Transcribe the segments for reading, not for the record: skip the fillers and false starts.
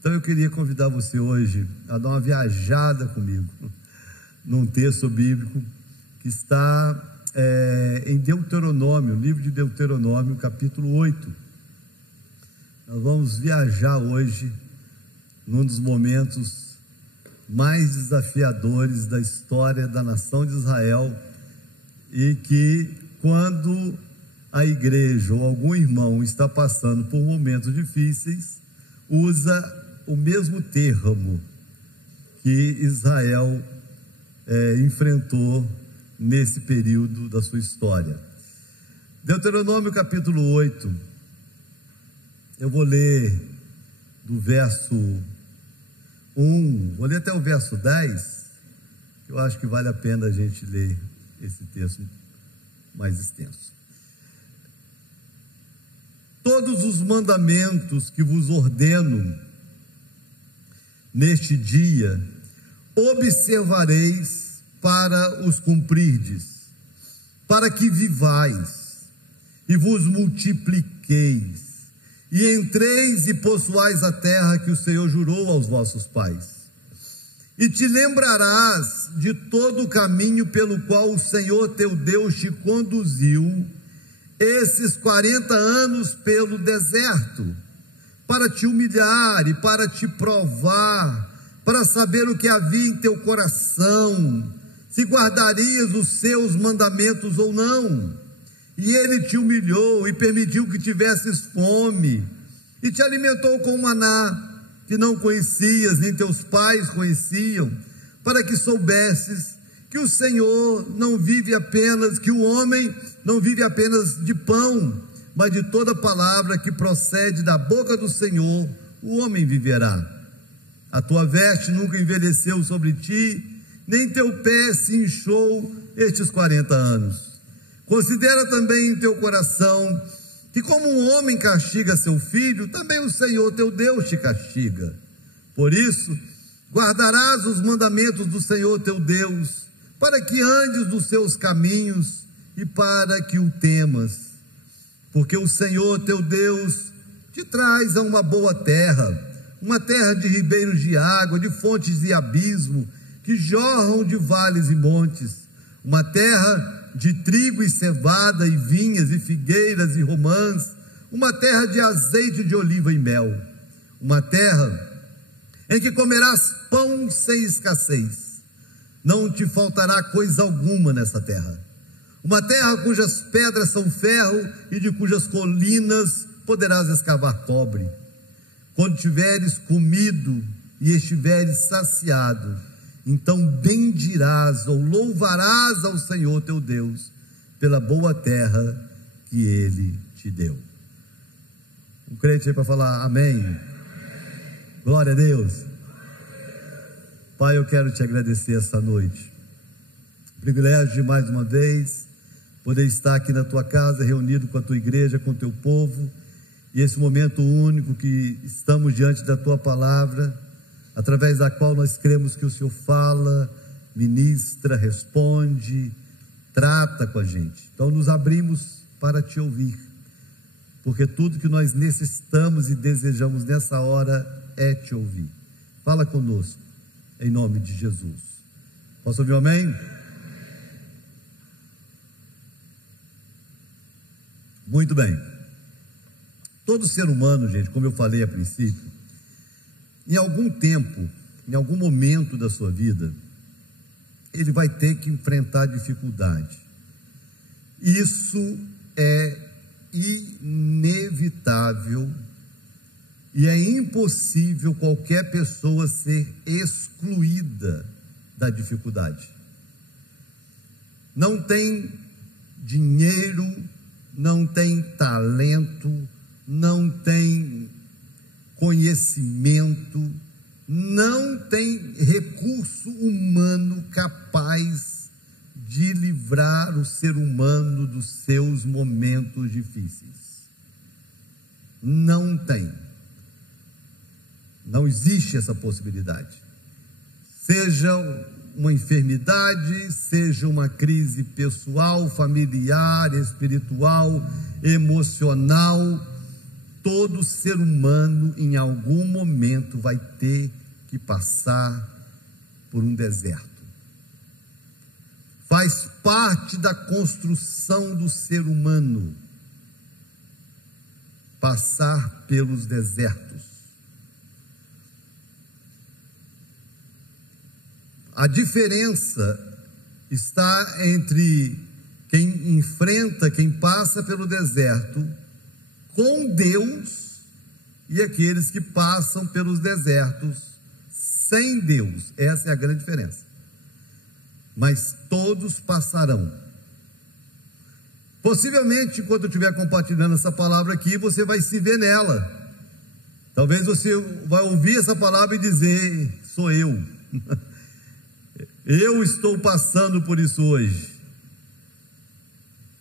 Então eu queria convidar você hoje a dar uma viajada comigo num texto bíblico que está em Deuteronômio, livro de Deuteronômio, capítulo 8. Nós vamos viajar hoje num dos momentos mais desafiadores da história da nação de Israel, e que quando a igreja ou algum irmão está passando por momentos difíceis, usa o mesmo termo que Israel enfrentou nesse período da sua história. Deuteronômio capítulo 8, eu vou ler do verso 1, vou ler até o verso 10, eu acho que vale a pena a gente ler esse texto mais extenso. Todos os mandamentos que vos ordeno neste dia, observareis para os cumprirdes, para que vivais e vos multipliqueis, e entreis e possuais a terra que o Senhor jurou aos vossos pais. E te lembrarás de todo o caminho pelo qual o Senhor teu Deus te conduziu esses 40 anos pelo deserto, para te humilhar e para te provar, para saber o que havia em teu coração, se guardarias os seus mandamentos ou não. E ele te humilhou e permitiu que tivesses fome, e te alimentou com maná, que não conhecias, nem teus pais conheciam, para que soubesses que o Senhor não vive apenas, que o homem não vive apenas de pão, mas de toda palavra que procede da boca do Senhor, o homem viverá. A tua veste nunca envelheceu sobre ti, nem teu pé se inchou estes 40 anos. Considera também em teu coração que como um homem castiga seu filho, também o Senhor teu Deus te castiga. Por isso, guardarás os mandamentos do Senhor teu Deus, para que andes dos seus caminhos e para que o temas. Porque o Senhor teu Deus te traz a uma boa terra, uma terra de ribeiros de água, de fontes de abismo, que jorram de vales e montes, uma terra de trigo e cevada e vinhas e figueiras e romãs, uma terra de azeite de oliva e mel, uma terra em que comerás pão sem escassez, não te faltará coisa alguma nessa terra, uma terra cujas pedras são ferro e de cujas colinas poderás escavar cobre. Quando tiveres comido e estiveres saciado, então bendirás ou louvarás ao Senhor teu Deus pela boa terra que Ele te deu. Um crente aí para falar amém. Glória a Deus. Pai, eu quero te agradecer esta noite. Privilégio de mais uma vez poder estar aqui na tua casa, reunido com a tua igreja, com o teu povo, e esse momento único que estamos diante da tua palavra, através da qual nós cremos que o Senhor fala, ministra, responde, trata com a gente. Então nos abrimos para te ouvir, porque tudo que nós necessitamos e desejamos nessa hora é te ouvir. Fala conosco, em nome de Jesus. Posso ouvir um amém? Muito bem. Todo ser humano, gente, como eu falei a princípio, em algum tempo, em algum momento da sua vida, ele vai ter que enfrentar dificuldade. Isso é inevitável e é impossível qualquer pessoa ser excluída da dificuldade. Não tem dinheiro, não tem talento, não tem conhecimento, não tem recurso humano capaz de livrar o ser humano dos seus momentos difíceis. Não tem. Não existe essa possibilidade. Seja uma enfermidade, seja uma crise pessoal, familiar, espiritual, emocional, todo ser humano em algum momento vai ter que passar por um deserto. Faz parte da construção do ser humano passar pelos desertos. A diferença está entre quem enfrenta, quem passa pelo deserto com Deus e aqueles que passam pelos desertos sem Deus. Essa é a grande diferença. Mas todos passarão. Possivelmente, enquanto eu estiver compartilhando essa palavra aqui, você vai se ver nela. Talvez você vai ouvir essa palavra e dizer: sou eu. Eu estou passando por isso hoje.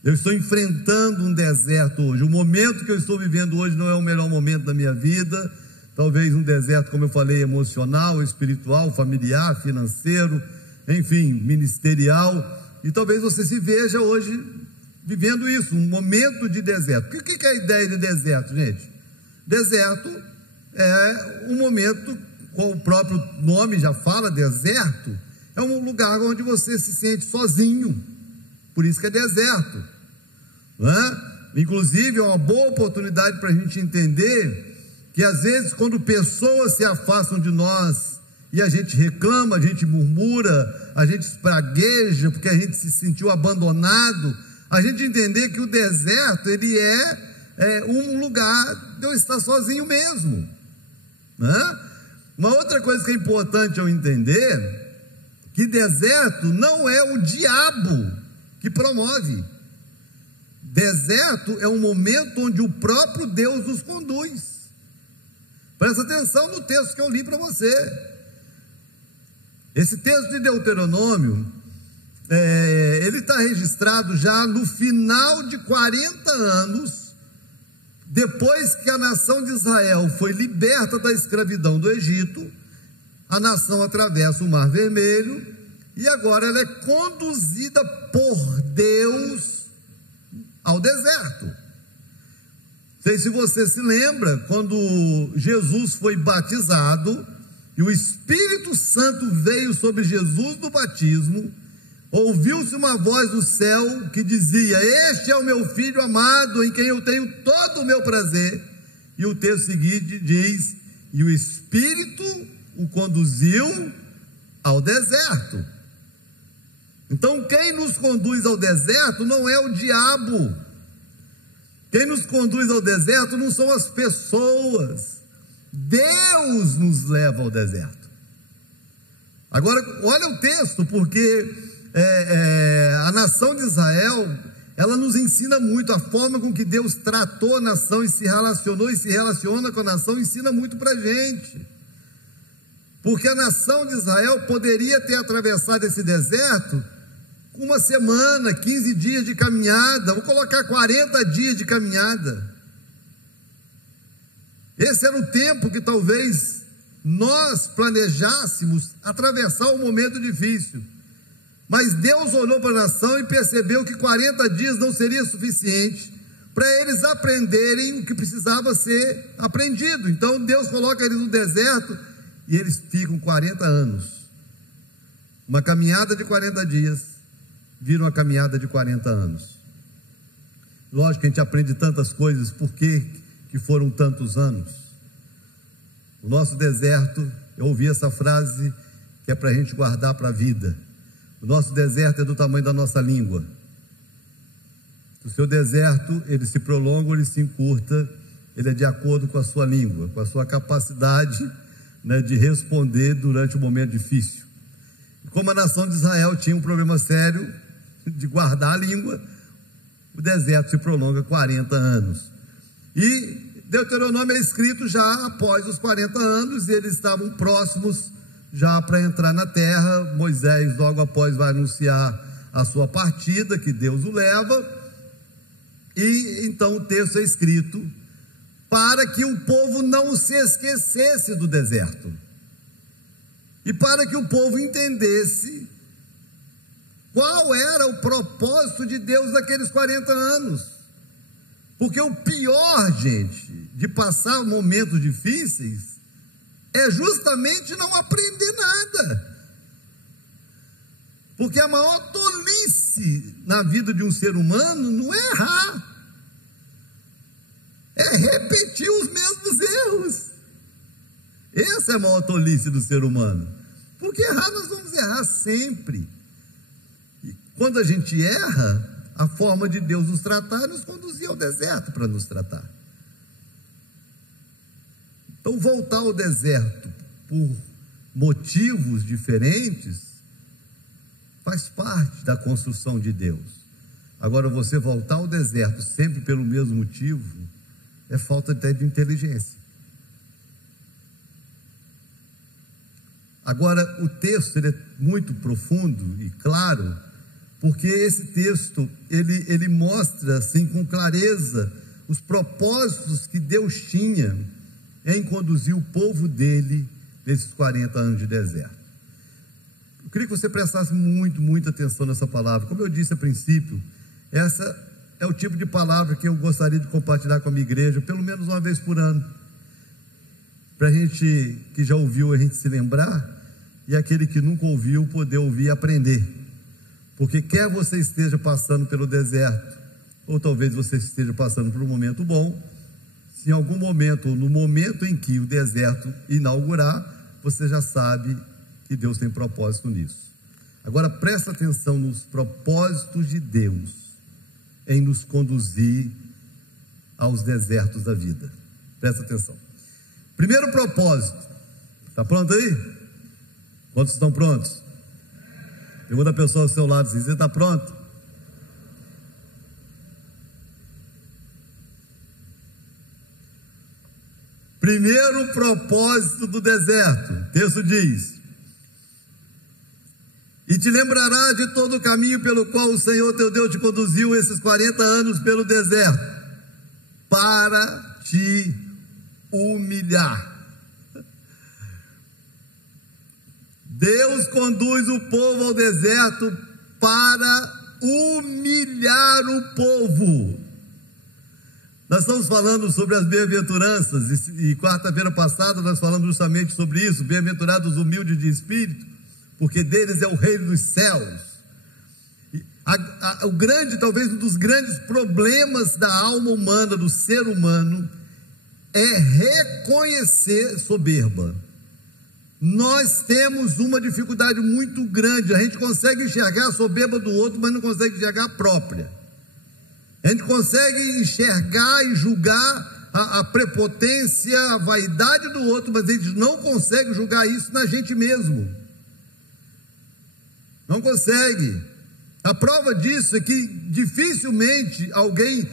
Eu estou enfrentando um deserto hoje. O momento que eu estou vivendo hoje não é o melhor momento da minha vida. Talvez um deserto, como eu falei, emocional, espiritual, familiar, financeiro, enfim, ministerial. E talvez você se veja hoje vivendo isso, um momento de deserto. O que é a ideia de deserto, gente? Deserto é um momento, como o próprio nome já fala, deserto, é um lugar onde você se sente sozinho. Por isso que é deserto, não é? Inclusive é uma boa oportunidade para a gente entender que às vezes quando pessoas se afastam de nós e a gente reclama, a gente murmura, a gente espragueja porque a gente se sentiu abandonado, a gente entender que o deserto ele é um lugar de eu estar sozinho mesmo, né? Uma outra coisa que é importante eu entender, que deserto não é o diabo que promove. Deserto é um momento onde o próprio Deus nos conduz. Presta atenção no texto que eu li para você. Esse texto de Deuteronômio, ele está registrado já no final de 40 anos, depois que a nação de Israel foi liberta da escravidão do Egito. A nação atravessa o Mar Vermelho e agora ela é conduzida por Deus ao deserto. Não sei se você se lembra, quando Jesus foi batizado e o Espírito Santo veio sobre Jesus no batismo, ouviu-se uma voz do céu que dizia: este é o meu filho amado, em quem eu tenho todo o meu prazer. E o texto seguinte diz: e o Espírito o conduziu ao deserto. Então quem nos conduz ao deserto não é o diabo. Quem nos conduz ao deserto não são as pessoas. Deus nos leva ao deserto. Agora olha o texto, porque a nação de Israel, ela nos ensina muito. A forma com que Deus tratou a nação e se relacionou e se relaciona com a nação ensina muito para a gente. Porque a nação de Israel poderia ter atravessado esse deserto com uma semana, 15 dias de caminhada, vou colocar 40 dias de caminhada. Esse era o tempo que talvez nós planejássemos atravessar um momento difícil. Mas Deus olhou para a nação e percebeu que 40 dias não seria suficiente para eles aprenderem o que precisava ser aprendido. Então Deus coloca eles no deserto e eles ficam 40 anos. Uma caminhada de 40 dias vira uma caminhada de 40 anos. Lógico que a gente aprende tantas coisas. Por que foram tantos anos? O nosso deserto, eu ouvi essa frase que é para a gente guardar para a vida. O nosso deserto é do tamanho da nossa língua. O seu deserto, ele se prolonga ou ele se encurta, ele é de acordo com a sua língua, com a sua capacidade, né, de responder durante um momento difícil. Como a nação de Israel tinha um problema sério de guardar a língua, o deserto se prolonga 40 anos. E Deuteronômio é escrito já após os 40 anos, e eles estavam próximos já para entrar na terra. Moisés logo após vai anunciar a sua partida, que Deus o leva, e então o texto é escrito para que o povo não se esquecesse do deserto, e para que o povo entendesse qual era o propósito de Deus naqueles 40 anos. Porque o pior, gente, de passar momentos difíceis é justamente não aprender nada. Porque a maior tolice na vida de um ser humano não é errar, é repetir os mesmos erros. Essa é a maior tolice do ser humano. Porque errar, nós vamos errar sempre. E quando a gente erra, a forma de Deus nos tratar é nos conduzir ao deserto para nos tratar. Então, voltar ao deserto por motivos diferentes faz parte da construção de Deus. Agora, você voltar ao deserto sempre pelo mesmo motivo é falta até de inteligência. Agora, o texto ele é muito profundo e claro, porque esse texto ele mostra assim com clareza os propósitos que Deus tinha em conduzir o povo dele nesses 40 anos de deserto. Eu queria que você prestasse muita atenção nessa palavra. Como eu disse a princípio, essa é o tipo de palavra que eu gostaria de compartilhar com a minha igreja, pelo menos uma vez por ano, para a gente que já ouviu, a gente se lembrar, e aquele que nunca ouviu, poder ouvir e aprender. Porque quer você esteja passando pelo deserto, ou talvez você esteja passando por um momento bom, se em algum momento, ou no momento em que o deserto inaugurar, você já sabe que Deus tem propósito nisso. Agora presta atenção nos propósitos de Deus em nos conduzir aos desertos da vida. Presta atenção. Primeiro propósito. Está pronto aí? Quantos estão prontos? Pergunta a pessoa ao seu lado assim: você está pronto? Primeiro propósito do deserto. O texto diz: e te lembrarás de todo o caminho pelo qual o Senhor teu Deus te conduziu esses 40 anos pelo deserto, para te humilhar. Deus conduz o povo ao deserto para humilhar o povo. Nós estamos falando sobre as bem-aventuranças, e quarta-feira passada nós falamos justamente sobre isso: bem-aventurados os humildes de espírito, porque deles é o reino dos céus. Talvez um dos grandes problemas da alma humana, do ser humano, é reconhecer soberba. Nós temos uma dificuldade muito grande. A gente consegue enxergar a soberba do outro, mas não consegue enxergar a própria. A gente consegue enxergar e julgar a prepotência, a vaidade do outro, mas a gente não consegue julgar isso na gente mesmo. Não consegue. A prova disso é que dificilmente alguém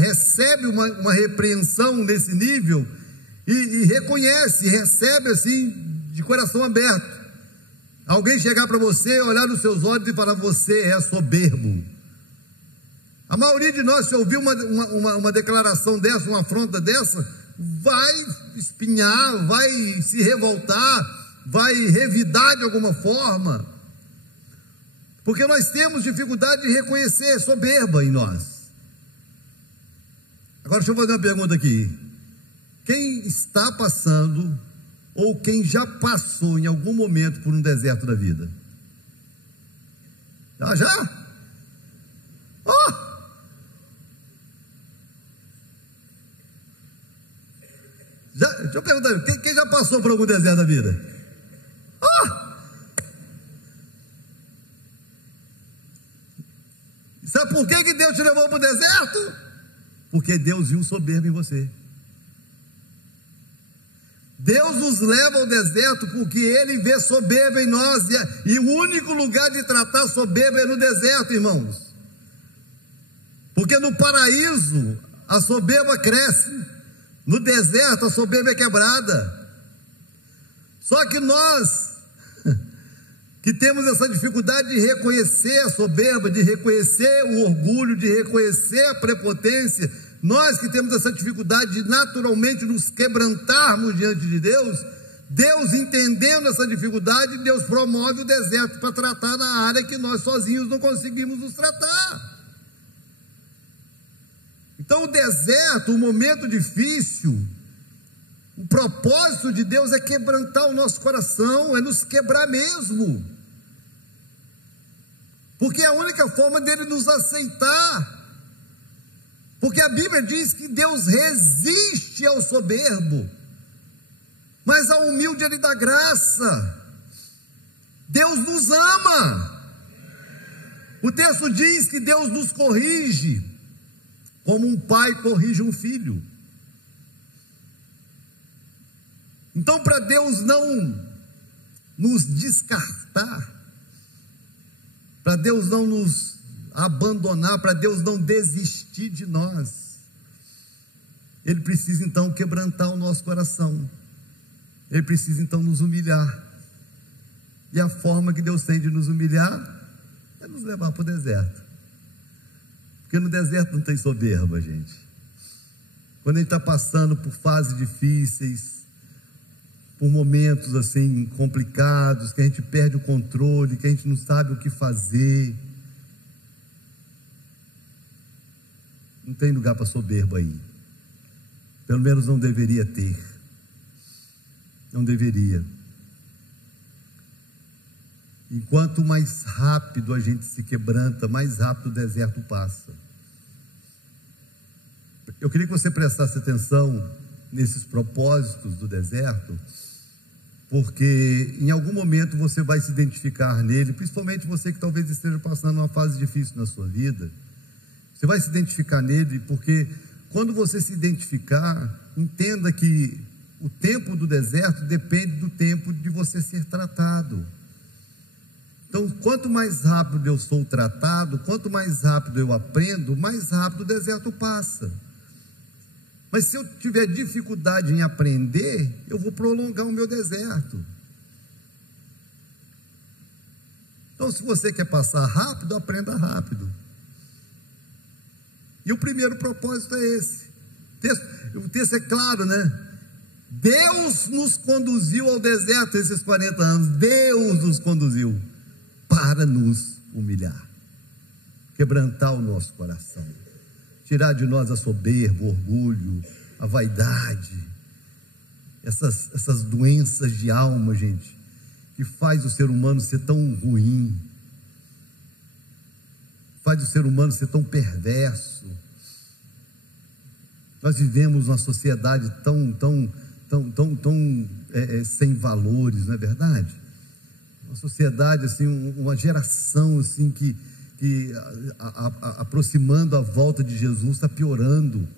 recebe uma repreensão nesse nível e reconhece, recebe assim de coração aberto. Alguém chegar para você, olhar nos seus olhos e falar: você é soberbo. A maioria de nós, se ouvir uma declaração dessa, uma afronta dessa, vai espinhar, vai se revoltar, vai revidar de alguma forma, porque nós temos dificuldade de reconhecer soberba em nós. Agora deixa eu fazer uma pergunta aqui: quem está passando, ou quem já passou em algum momento por um deserto da vida? Já? Oh! Deixa eu perguntar, quem já passou por algum deserto da vida? Sabe por que Deus te levou para o deserto? Porque Deus viu soberba em você. Deus nos leva ao deserto porque Ele vê soberba em nós, e o único lugar de tratar soberba é no deserto, irmãos. Porque no paraíso a soberba cresce, no deserto a soberba é quebrada. Só que nós que temos essa dificuldade de reconhecer a soberba, de reconhecer o orgulho, de reconhecer a prepotência, nós que temos essa dificuldade de naturalmente nos quebrantarmos diante de Deus, Deus, entendendo essa dificuldade, Deus promove o deserto para tratar na área que nós sozinhos não conseguimos nos tratar. Então o deserto, o momento difícil, o propósito de Deus é quebrantar o nosso coração, é nos quebrar mesmo, porque é a única forma dele nos aceitar, porque a Bíblia diz que Deus resiste ao soberbo, mas ao humilde ele dá graça. Deus nos ama. O texto diz que Deus nos corrige como um pai corrige um filho. Então, para Deus não nos descartar, para Deus não nos abandonar, para Deus não desistir de nós, Ele precisa então quebrantar o nosso coração, Ele precisa então nos humilhar. E a forma que Deus tem de nos humilhar é nos levar para o deserto. Porque no deserto não tem soberba, gente. Quando a gente está passando por fases difíceis, por momentos assim complicados, que a gente perde o controle, que a gente não sabe o que fazer, não tem lugar para soberba aí. Pelo menos não deveria ter. Não deveria. E quanto mais rápido a gente se quebranta, mais rápido o deserto passa. Eu queria que você prestasse atenção nesses propósitos do deserto, porque em algum momento você vai se identificar nele, principalmente você que talvez esteja passando uma fase difícil na sua vida. Você vai se identificar nele, porque quando você se identificar, entenda que o tempo do deserto depende do tempo de você ser tratado. Então, quanto mais rápido eu sou tratado, quanto mais rápido eu aprendo, mais rápido o deserto passa. Mas se eu tiver dificuldade em aprender, eu vou prolongar o meu deserto. Então, se você quer passar rápido, aprenda rápido. E o primeiro propósito é esse. O texto é claro, né? Deus nos conduziu ao deserto esses 40 anos. Deus nos conduziu para nos humilhar, quebrantar o nosso coração, tirar de nós a soberba, o orgulho, a vaidade, essas doenças de alma, gente, que faz o ser humano ser tão ruim, faz o ser humano ser tão perverso. Nós vivemos uma sociedade tão sem valores, não é verdade? Uma sociedade assim, uma geração assim que aproximando a volta de Jesus está piorando.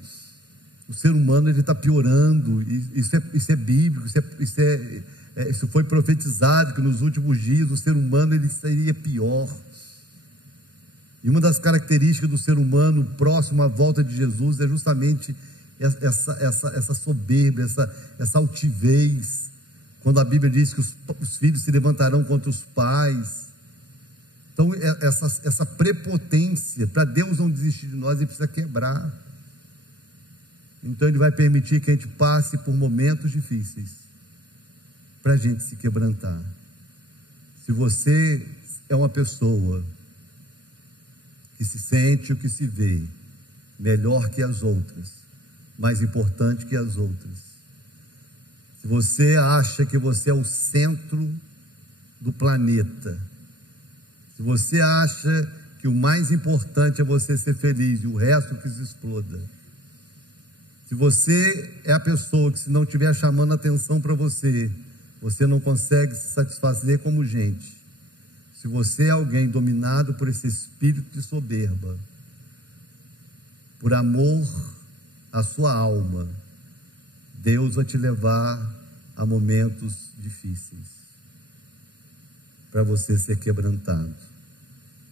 O ser humano ele está piorando. Isso é bíblico. Isso foi profetizado que nos últimos dias o ser humano ele seria pior. E uma das características do ser humano próximo à volta de Jesus é justamente essa soberba, essa altivez. Quando a Bíblia diz que os filhos se levantarão contra os pais. Então essa prepotência, para Deus não desistir de nós, Ele precisa quebrar. Então Ele vai permitir que a gente passe por momentos difíceis, para a gente se quebrantar. Se você é uma pessoa que se sente o que se vê melhor que as outras, mais importante que as outras, se você acha que você é o centro do planeta, se você acha que o mais importante é você ser feliz e o resto que se exploda, se você é a pessoa que, se não estiver chamando atenção para você, você não consegue se satisfazer como gente, se você é alguém dominado por esse espírito de soberba, por amor à sua alma, Deus vai te levar a momentos difíceis, para você ser quebrantado.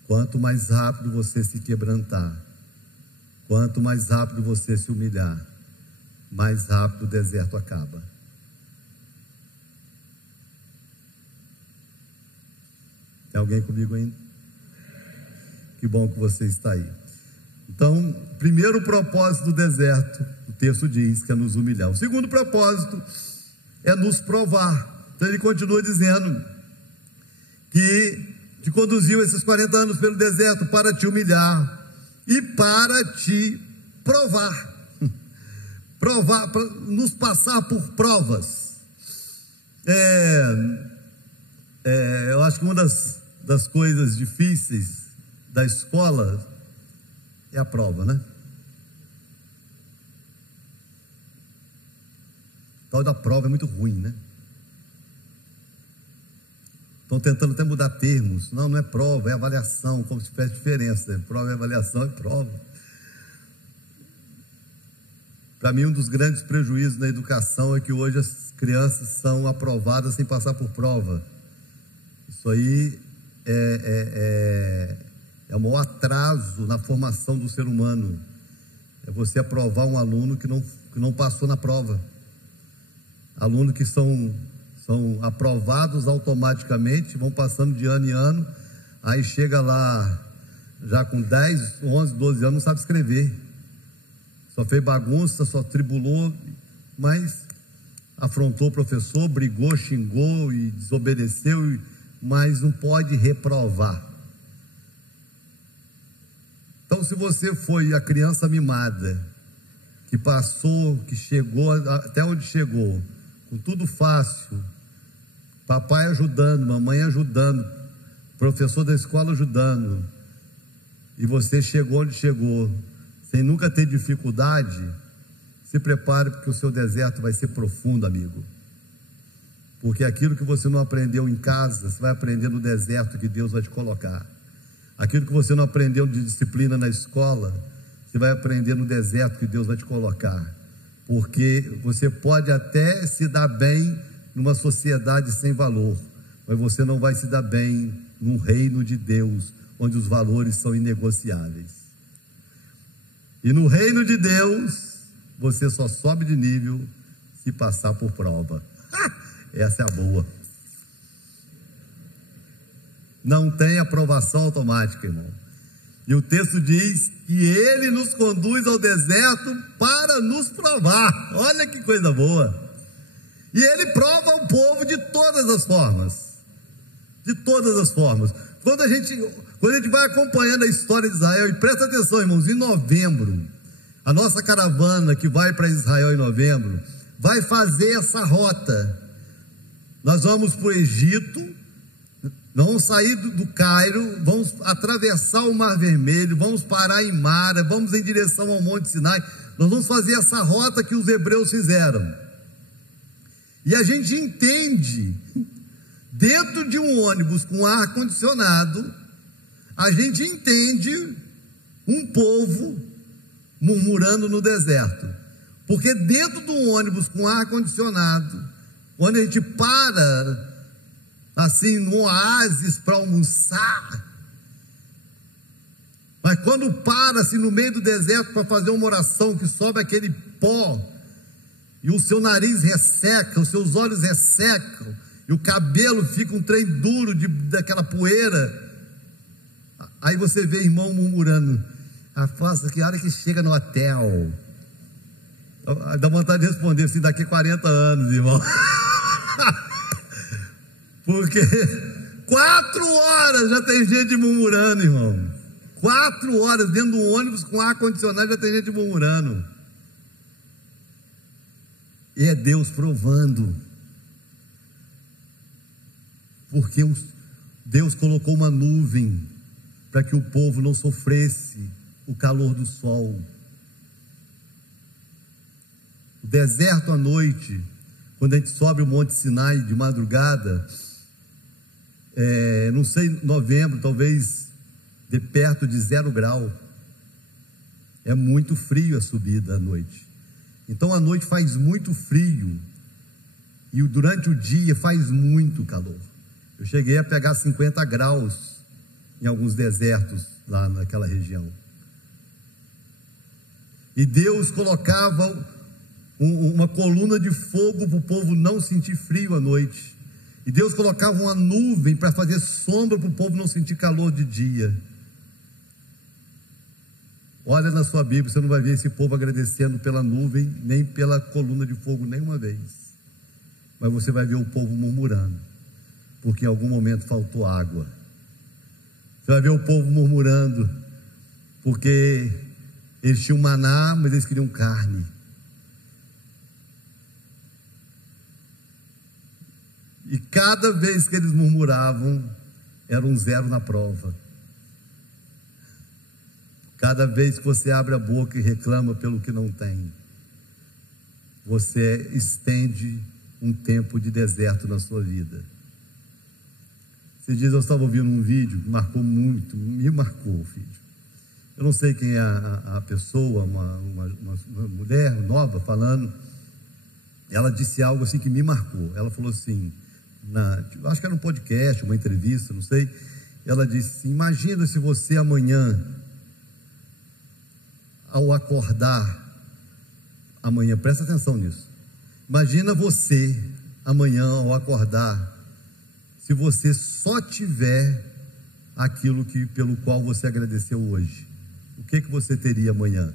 Quanto mais rápido você se quebrantar, quanto mais rápido você se humilhar, mais rápido o deserto acaba. Tem alguém comigo ainda? Que bom que você está aí. Então, primeiro propósito do deserto, o texto diz que é nos humilhar. O segundo propósito é nos provar. Então ele continua dizendo que te conduziu esses 40 anos pelo deserto para te humilhar e para te provar, nos passar por provas. Eu acho que uma das coisas difíceis da escola é a prova, né? O tal da prova é muito ruim, né? Estão tentando até mudar termos. Não é prova, é avaliação, como se faz diferença. Prova é avaliação, é prova. Para mim, um dos grandes prejuízos da educação é que hoje as crianças são aprovadas sem passar por prova. Isso aí é o maior atraso na formação do ser humano. É você aprovar um aluno que não passou na prova. Alunos que são aprovados automaticamente, vão passando de ano em ano, aí chega lá já com 10, 11, 12 anos, não sabe escrever, só fez bagunça, só tribulou, mas afrontou o professor, brigou, xingou e desobedeceu, mas não pode reprovar. Então, se você foi a criança mimada, que passou, que chegou até onde chegou, com tudo fácil, papai ajudando, mamãe ajudando, professor da escola ajudando, e você chegou onde chegou, sem nunca ter dificuldade, se prepare, porque o seu deserto vai ser profundo, amigo. Porque aquilo que você não aprendeu em casa, você vai aprender no deserto que Deus vai te colocar. Aquilo que você não aprendeu de disciplina na escola, você vai aprender no deserto que Deus vai te colocar. Porque você pode até se dar bem numa sociedade sem valor, mas você não vai se dar bem num reino de Deus, onde os valores são inegociáveis. E no reino de Deus, você só sobe de nível se passar por prova. Essa é a boa. Não tem aprovação automática, irmão. E o texto diz que Ele nos conduz ao deserto para nos provar. Olha que coisa boa. E Ele prova o povo de todas as formas. De todas as formas. Quando a gente vai acompanhando a história de Israel, e presta atenção, irmãos, em novembro, a nossa caravana que vai para Israel em novembro, vai fazer essa rota. Nós vamos para o Egito, nós vamos sair do Cairo, vamos atravessar o Mar Vermelho, vamos parar em Mara, vamos em direção ao Monte Sinai. Nós vamos fazer essa rota que os hebreus fizeram. E a gente entende, dentro de um ônibus com ar-condicionado, a gente entende um povo murmurando no deserto. Porque dentro de um ônibus com ar-condicionado, onde a gente para assim no oásis para almoçar, mas quando para assim no meio do deserto para fazer uma oração, que sobe aquele pó, e o seu nariz resseca, os seus olhos ressecam, e o cabelo fica um trem duro daquela poeira, aí você vê irmão murmurando, faça que hora que chega no hotel, dá vontade de responder assim, daqui 40 anos, irmão. Porque 4 horas já tem gente murmurando, irmão. 4 horas dentro de um ônibus com ar-condicionado já tem gente murmurando. E é Deus provando. Porque Deus colocou uma nuvem para que o povo não sofresse o calor do sol. O deserto à noite, quando a gente sobe o Monte Sinai de madrugada, não sei, novembro, talvez de perto de 0 grau, é muito frio a subida à noite. Então à noite faz muito frio, e durante o dia faz muito calor. Eu cheguei a pegar 50 graus em alguns desertos lá naquela região. E Deus colocava uma coluna de fogo para o povo não sentir frio à noite. E Deus colocava uma nuvem para fazer sombra para o povo não sentir calor de dia. Olha na sua Bíblia, você não vai ver esse povo agradecendo pela nuvem, nem pela coluna de fogo nenhuma vez. Mas você vai ver o povo murmurando, porque em algum momento faltou água. Você vai ver o povo murmurando, porque Eles tinham maná, mas eles queriam carne. E cada vez que eles murmuravam, era um zero na prova. Cada vez que você abre a boca e reclama pelo que não tem, você estende um tempo de deserto na sua vida. Esses dias eu estava ouvindo um vídeo que marcou muito, me marcou o vídeo. Eu não sei quem é a pessoa, uma mulher nova falando. Ela disse algo assim que me marcou. Ela falou assim, acho que era um podcast, uma entrevista, não sei. Ela disse assim: imagina se você amanhã, ao acordar, amanhã, presta atenção nisso. Imagina você amanhã ao acordar, se você só tiver aquilo pelo qual você agradeceu hoje, o que você teria amanhã?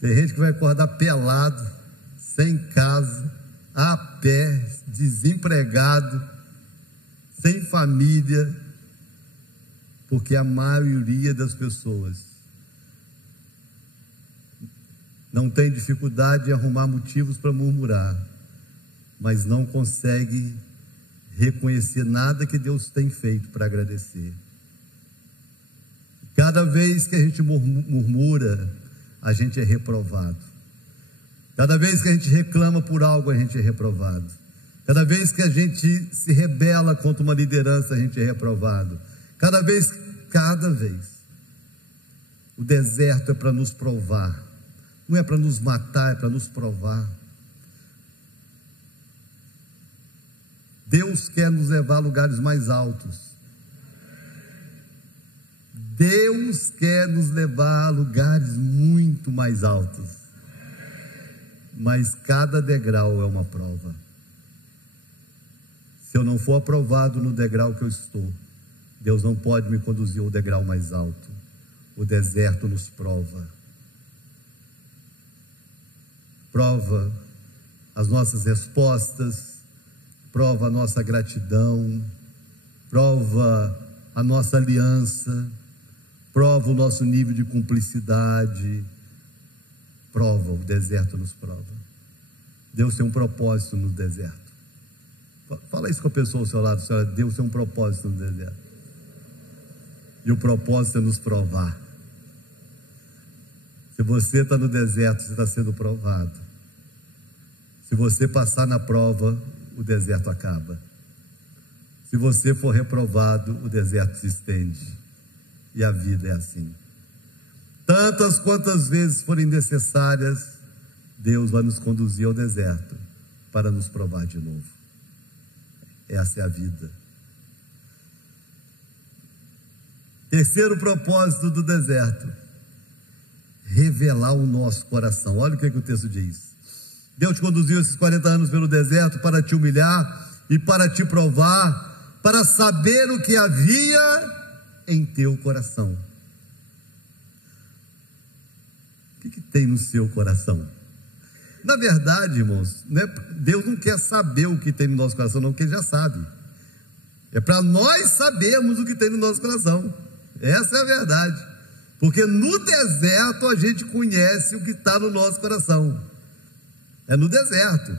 Tem gente que vai acordar pelado, sem casa, a pé, desempregado, sem família, porque a maioria das pessoas não tem dificuldade em arrumar motivos para murmurar, mas não consegue reconhecer nada que Deus tem feito para agradecer. Cada vez que a gente murmura, a gente é reprovado. Cada vez que a gente reclama por algo, a gente é reprovado. Cada vez que a gente se rebela contra uma liderança, a gente é reprovado. Cada vez. O deserto é para nos provar. Não é para nos matar, é para nos provar. Deus quer nos levar a lugares mais altos. Deus quer nos levar a lugares muito mais altos. Mas cada degrau é uma prova. Se eu não for aprovado no degrau que eu estou, Deus não pode me conduzir ao degrau mais alto. O deserto nos prova. Prova as nossas respostas, prova a nossa gratidão, prova a nossa aliança, prova o nosso nível de cumplicidade. Prova, o deserto nos prova. Deus tem um propósito no deserto. Fala isso com a pessoa ao seu lado, senhora. Deus tem um propósito no deserto. E o propósito é nos provar. Se você está no deserto, você está sendo provado. Se você passar na prova, o deserto acaba. Se você for reprovado, o deserto se estende. E a vida é assim. Tantas quantas vezes forem necessárias, Deus vai nos conduzir ao deserto para nos provar de novo. Essa é a vida. Terceiro propósito do deserto: revelar o nosso coração. Olha o que o texto diz. Deus te conduziu esses 40 anos pelo deserto para te humilhar e para te provar, para saber o que havia em teu coração. O que tem no seu coração? Na verdade, irmãos, Deus não quer saber o que tem no nosso coração, não, porque Ele já sabe. É para nós sabermos o que tem no nosso coração. Essa é a verdade. Porque no deserto a gente conhece o que está no nosso coração. É no deserto.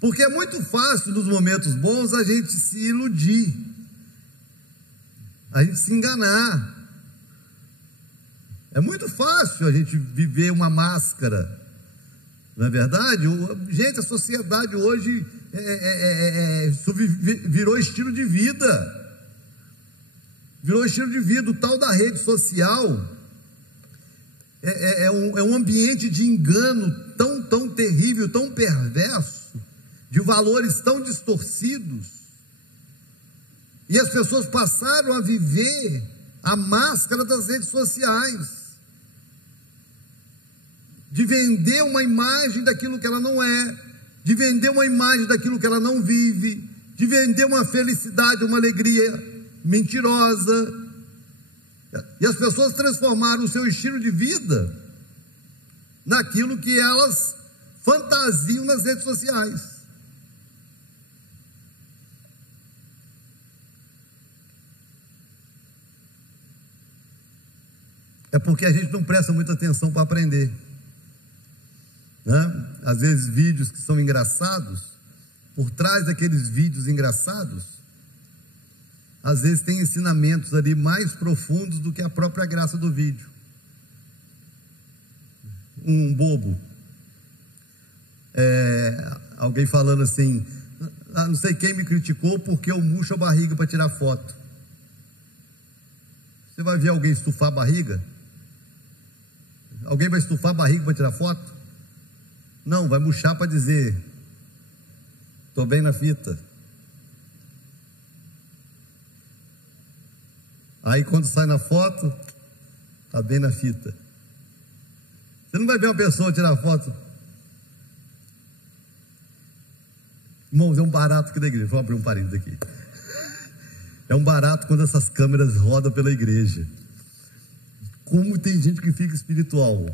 Porque é muito fácil nos momentos bons a gente se iludir, a gente se enganar. É muito fácil a gente viver uma máscara. Não é verdade? Gente, a sociedade hoje virou estilo de vida. Virou estilo de vida. O tal da rede social é um ambiente de engano tão terrível, tão perverso, de valores tão distorcidos. E as pessoas passaram a viver a máscara das redes sociais, de vender uma imagem daquilo que ela não é, de vender uma imagem daquilo que ela não vive, de vender uma felicidade, uma alegria mentirosa. E as pessoas transformaram o seu estilo de vida naquilo que elas fantasiam nas redes sociais. é porque a gente não presta muita atenção para aprender, né? Às vezes vídeos que são engraçados, por trás daqueles vídeos engraçados, às vezes tem ensinamentos ali mais profundos do que a própria graça do vídeo. Um bobo, alguém falando assim, não sei quem me criticou porque eu murcho a barriga para tirar foto. Você vai ver alguém estufar a barriga? Alguém vai estufar a barriga para tirar foto? Não, vai murchar para dizer: estou bem na fita. Aí quando sai na foto, está bem na fita. Você não vai ver uma pessoa tirar foto. Irmãos, é um barato aqui da igreja. Vou abrir um parênteses aqui. É um barato quando essas câmeras rodam pela igreja. Como tem gente que fica espiritual.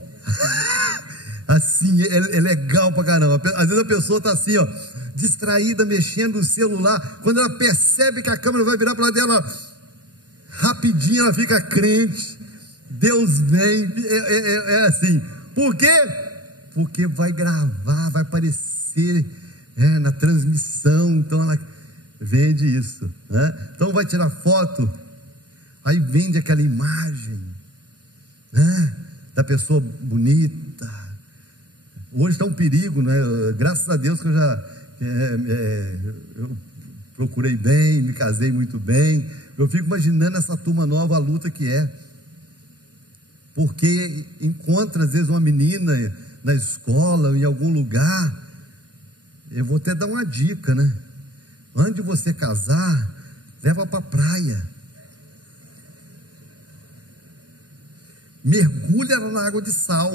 Assim, é legal pra caramba. Às vezes a pessoa está assim, ó, distraída, mexendo no celular. Quando ela percebe que a câmera vai virar para lá dela, rapidinho ela fica crente. Deus vem. É assim. Por quê? Porque vai gravar, vai aparecer na transmissão. Então ela vende isso, né? Então vai tirar foto, aí vende aquela imagem, né, da pessoa bonita. Hoje está um perigo, né? Graças a Deus que eu já eu procurei bem, me casei muito bem. Eu fico imaginando essa turma nova, a luta que é, porque encontra às vezes uma menina na escola, em algum lugar. Eu vou até dar uma dica, né? Antes de você casar, leva para a praia, mergulha na água de sal,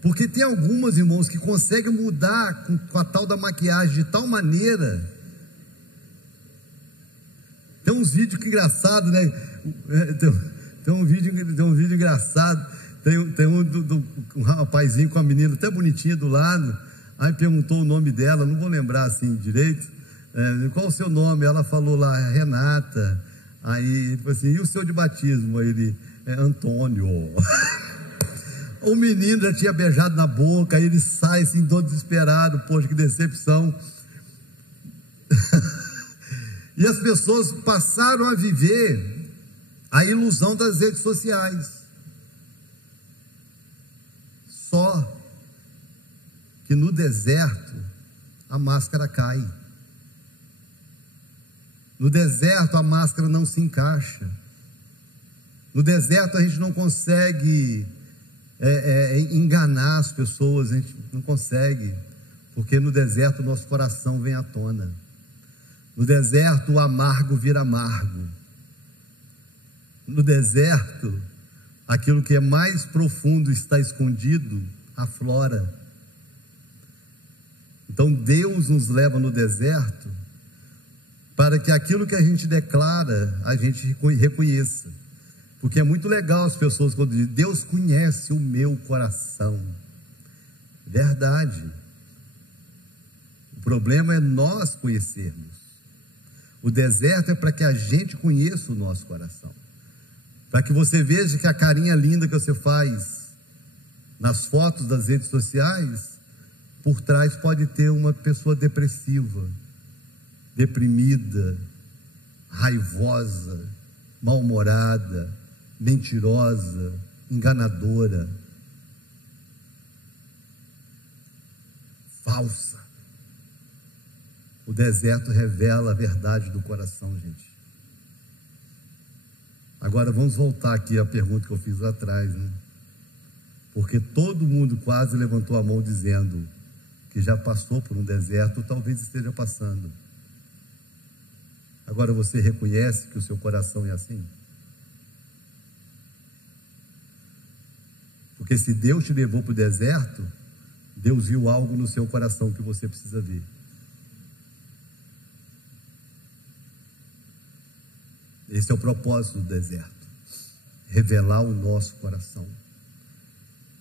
porque tem algumas, irmãos, que conseguem mudar com a tal da maquiagem de tal maneira. Tem uns vídeos que engraçado, né? Tem um vídeo engraçado. Tem um rapazinho com a menina até bonitinha do lado. Aí perguntou o nome dela, não vou lembrar assim direito, qual o seu nome? Ela falou lá, Renata. Aí, tipo assim, e o seu de batismo? Aí ele, Antônio. O menino já tinha beijado na boca, aí ele sai assim, todo desesperado. Poxa, que decepção. E as pessoas passaram a viver a ilusão das redes sociais. Só que no deserto a máscara cai. No deserto a máscara não se encaixa. No deserto a gente não consegue enganar as pessoas, a gente não consegue, porque no deserto o nosso coração vem à tona. No deserto o amargo vira amargo. No deserto aquilo que é mais profundo está escondido, aflora. Então Deus nos leva no deserto para que aquilo que a gente declara, a gente reconheça. Porque é muito legal as pessoas quando dizem: Deus conhece o meu coração. Verdade. O problema é nós conhecermos. O deserto é para que a gente conheça o nosso coração. Para que você veja que a carinha linda que você faz nas fotos das redes sociais, por trás pode ter uma pessoa depressiva, deprimida, raivosa, mal-humorada, mentirosa, enganadora, falsa. O deserto revela a verdade do coração, gente. Agora vamos voltar aqui à pergunta que eu fiz lá atrás, né? Porque todo mundo quase levantou a mão dizendo que já passou por um deserto, ou talvez esteja passando. Agora você reconhece que o seu coração é assim? Porque se Deus te levou para o deserto, Deus viu algo no seu coração que você precisa ver. Esse é o propósito do deserto: revelar o nosso coração.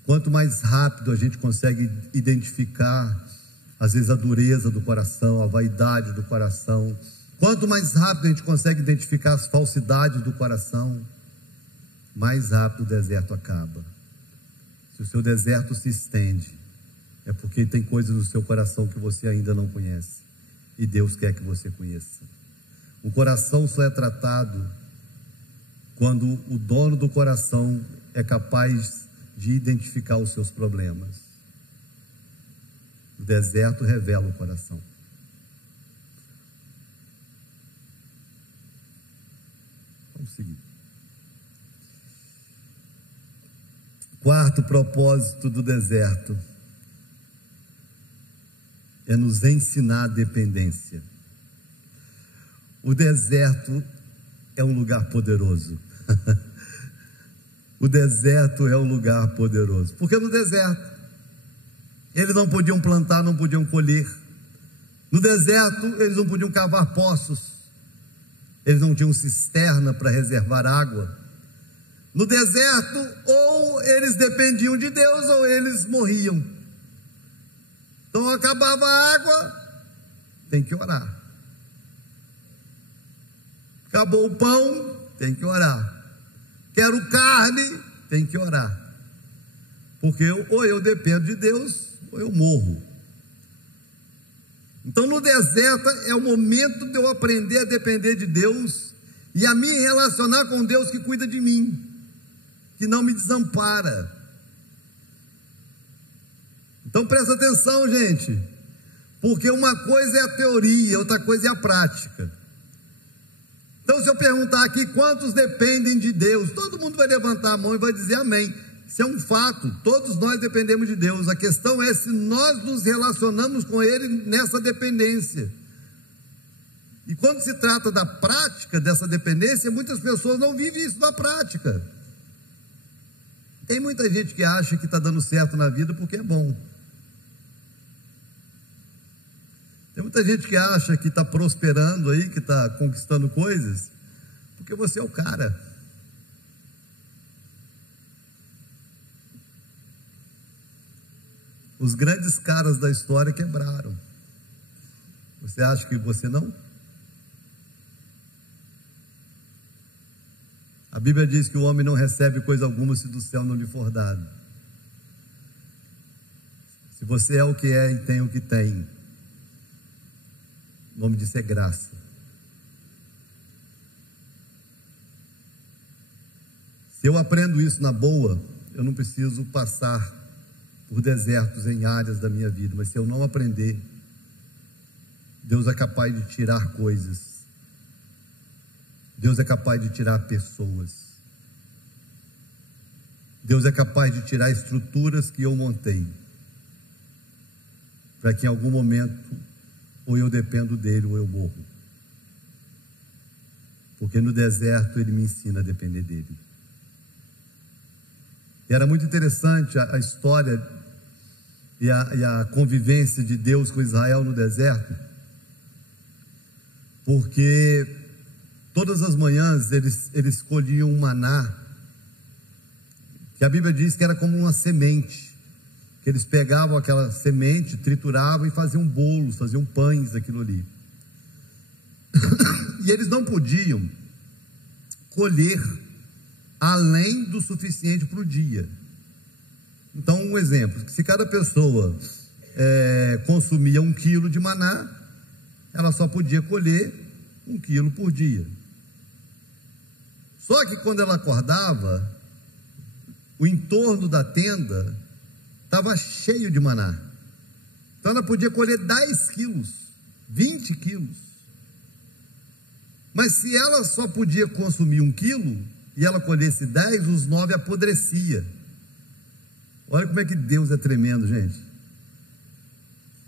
Quanto mais rápido a gente consegue identificar, às vezes, a dureza do coração, a vaidade do coração, quanto mais rápido a gente consegue identificar as falsidades do coração, mais rápido o deserto acaba. Se o seu deserto se estende, é porque tem coisas no seu coração que você ainda não conhece, e Deus quer que você conheça. O coração só é tratado quando o dono do coração é capaz de identificar os seus problemas. O deserto revela o coração. Vamos seguir. Quarto propósito do deserto é nos ensinar a dependência. O deserto é um lugar poderoso. O deserto é um lugar poderoso. Porque no deserto eles não podiam plantar, não podiam colher. No deserto eles não podiam cavar poços. Eles não tinham cisterna para reservar água. No deserto, ou eles dependiam de Deus, ou eles morriam. Então acabava a água, tem que orar. Acabou o pão, tem que orar. Quero carne, tem que orar. Porque ou eu dependo de Deus, ou eu morro. Então no deserto é o momento de eu aprender a depender de Deus e a me relacionar com Deus que cuida de mim, que não me desampara. Então presta atenção, gente, porque uma coisa é a teoria, outra coisa é a prática. Então se eu perguntar aqui quantos dependem de Deus, todo mundo vai levantar a mão e vai dizer amém. Isso é um fato, todos nós dependemos de Deus. A questão é se nós nos relacionamos com Ele nessa dependência. E quando se trata da prática dessa dependência, muitas pessoas não vivem isso na prática. Tem muita gente que acha que está dando certo na vida porque é bom. Tem muita gente que acha que está prosperando aí, que está conquistando coisas, porque você é o cara. Os grandes caras da história quebraram. Você acha que você não? A Bíblia diz que o homem não recebe coisa alguma se do céu não lhe for dado. Se você é o que é e tem o que tem, o nome disso é graça. Se eu aprendo isso na boa, eu não preciso passar por desertos em áreas da minha vida. Mas se eu não aprender, Deus é capaz de tirar coisas. Deus é capaz de tirar pessoas. Deus é capaz de tirar estruturas que eu montei, para que em algum momento ou eu dependo dele ou eu morro. Porque no deserto ele me ensina a depender dele. E era muito interessante a história e a convivência de Deus com Israel no deserto, porque todas as manhãs eles colhiam um maná, que a Bíblia diz que era como uma semente, que eles pegavam aquela semente, trituravam e faziam bolos, faziam pães daquilo ali. E eles não podiam colher além do suficiente para o dia. Então, um exemplo: se cada pessoa consumia 1 quilo de maná, ela só podia colher 1 quilo por dia. Só que quando ela acordava, o entorno da tenda estava cheio de maná. Então ela podia colher 10 quilos, 20 quilos. Mas se ela só podia consumir 1 quilo e ela colhesse 10, os 9 apodrecia. Olha como é que Deus é tremendo, gente.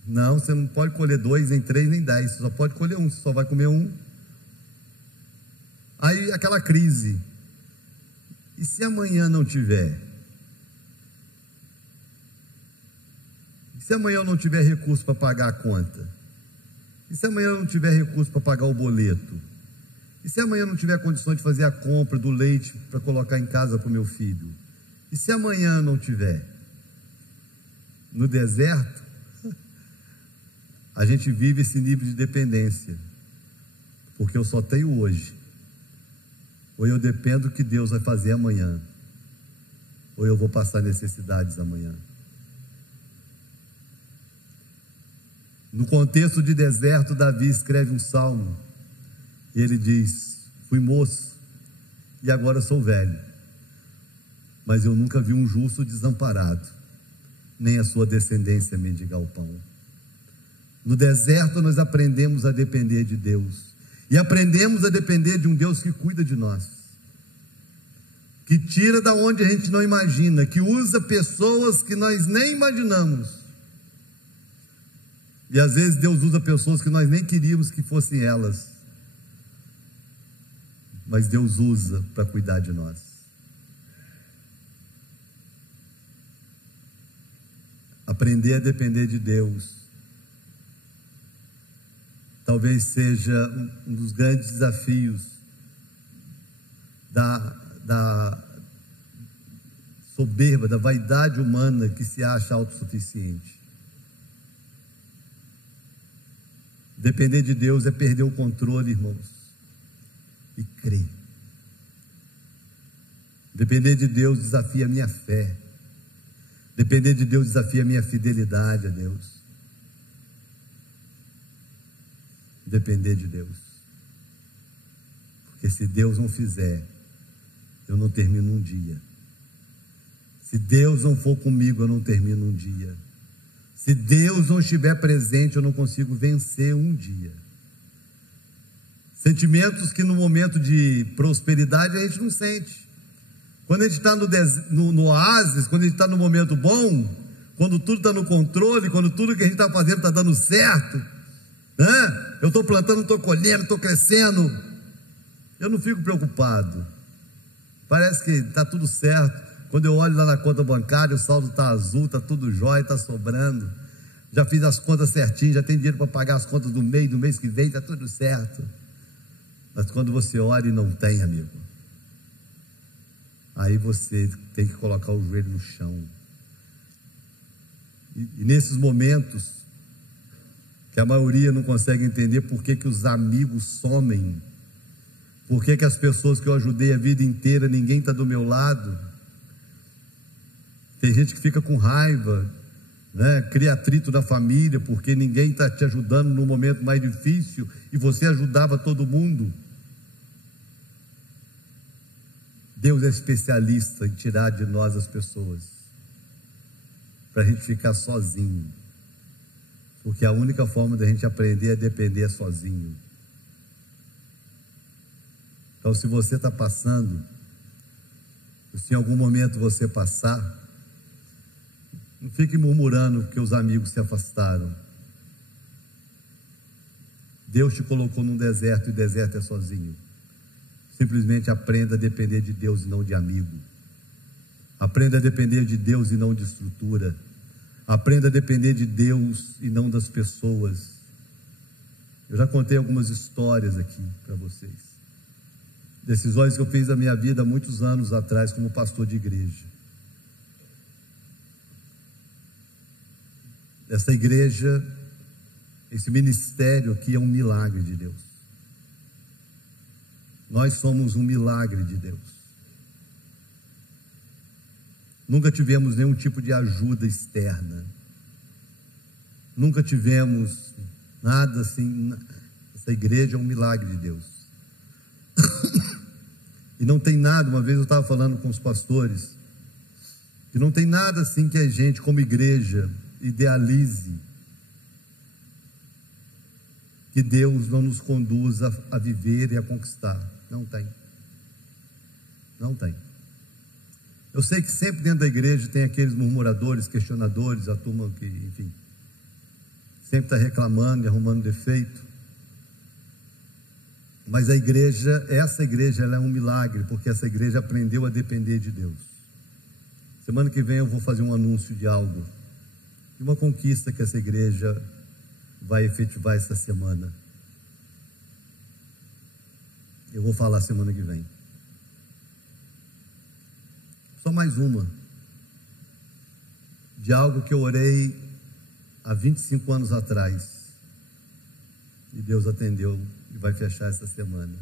Não, você não pode colher 2, nem 3, nem 10. Você só pode colher 1, você só vai comer 1. Aí aquela crise. E se amanhã não tiver? E se amanhã eu não tiver recurso para pagar a conta? E se amanhã eu não tiver recurso para pagar o boleto? E se amanhã eu não tiver condições de fazer a compra do leite para colocar em casa para o meu filho? E se amanhã não tiver? No deserto, a gente vive esse nível de dependência, porque eu só tenho hoje. Ou eu dependo do que Deus vai fazer amanhã, ou eu vou passar necessidades amanhã. No contexto de deserto, Davi escreve um salmo, e ele diz: fui moço, e agora sou velho, mas eu nunca vi um justo desamparado, nem a sua descendência mendigar o pão. No deserto nós aprendemos a depender de Deus, e aprendemos a depender de um Deus que cuida de nós, que tira da onde a gente não imagina, que usa pessoas que nós nem imaginamos. E às vezes Deus usa pessoas que nós nem queríamos que fossem elas, mas Deus usa para cuidar de nós. Aprender a depender de Deus talvez seja um dos grandes desafios da soberba, da vaidade humana que se acha autossuficiente. Depender de Deus é perder o controle, irmãos, e crer. Depender de Deus desafia a minha fé. Depender de Deus desafia a minha fidelidade a Deus. Depender de Deus. Porque se Deus não fizer, eu não termino um dia. Se Deus não for comigo, eu não termino um dia. Se Deus não estiver presente, eu não consigo vencer um dia. Sentimentos que no momento de prosperidade a gente não sente. Quando a gente está no oásis, quando a gente está no momento bom, quando tudo está no controle, quando tudo que a gente está fazendo está dando certo, né? Eu estou plantando, estou colhendo, estou crescendo, eu não fico preocupado. Parece que está tudo certo. Quando eu olho lá na conta bancária, o saldo está azul, está tudo jóia, está sobrando. Já fiz as contas certinho, já tem dinheiro para pagar as contas do mês que vem, está tudo certo. Mas quando você olha e não tem, amigo, aí você tem que colocar o joelho no chão. E nesses momentos, que a maioria não consegue entender por que os amigos somem, por que as pessoas que eu ajudei a vida inteira, ninguém está do meu lado. Tem gente que fica com raiva, né? Cria atrito da família, porque ninguém está te ajudando no momento mais difícil, e você ajudava todo mundo. Deus é especialista em tirar de nós as pessoas, para a gente ficar sozinho, porque a única forma da gente aprender é depender sozinho. Então, se você está passando, se em algum momento você passar, não fique murmurando que os amigos se afastaram. Deus te colocou num deserto, e deserto é sozinho. Simplesmente aprenda a depender de Deus e não de amigo. Aprenda a depender de Deus e não de estrutura. Aprenda a depender de Deus e não das pessoas. Eu já contei algumas histórias aqui para vocês. Decisões que eu fiz na minha vida há muitos anos atrás como pastor de igreja. Essa igreja, esse ministério aqui é um milagre de Deus. Nós somos um milagre de Deus. Nunca tivemos nenhum tipo de ajuda externa. Nunca tivemos nada assim. Essa igreja é um milagre de Deus. E não tem nada, uma vez eu estava falando com os pastores, que não tem nada assim que a gente como igreja idealize, que Deus não nos conduza a viver e a conquistar. Não tem. Não tem. Eu sei que sempre dentro da igreja tem aqueles murmuradores, questionadores, a turma que, enfim, sempre está reclamando e arrumando defeito. Mas a igreja, essa igreja, ela é um milagre, porque essa igreja aprendeu a depender de Deus. Semana que vem eu vou fazer um anúncio de algo, de uma conquista que essa igreja vai efetivar essa semana. Eu vou falar semana que vem. Só mais uma, de algo que eu orei há 25 anos atrás, e Deus atendeu e vai fechar essa semana.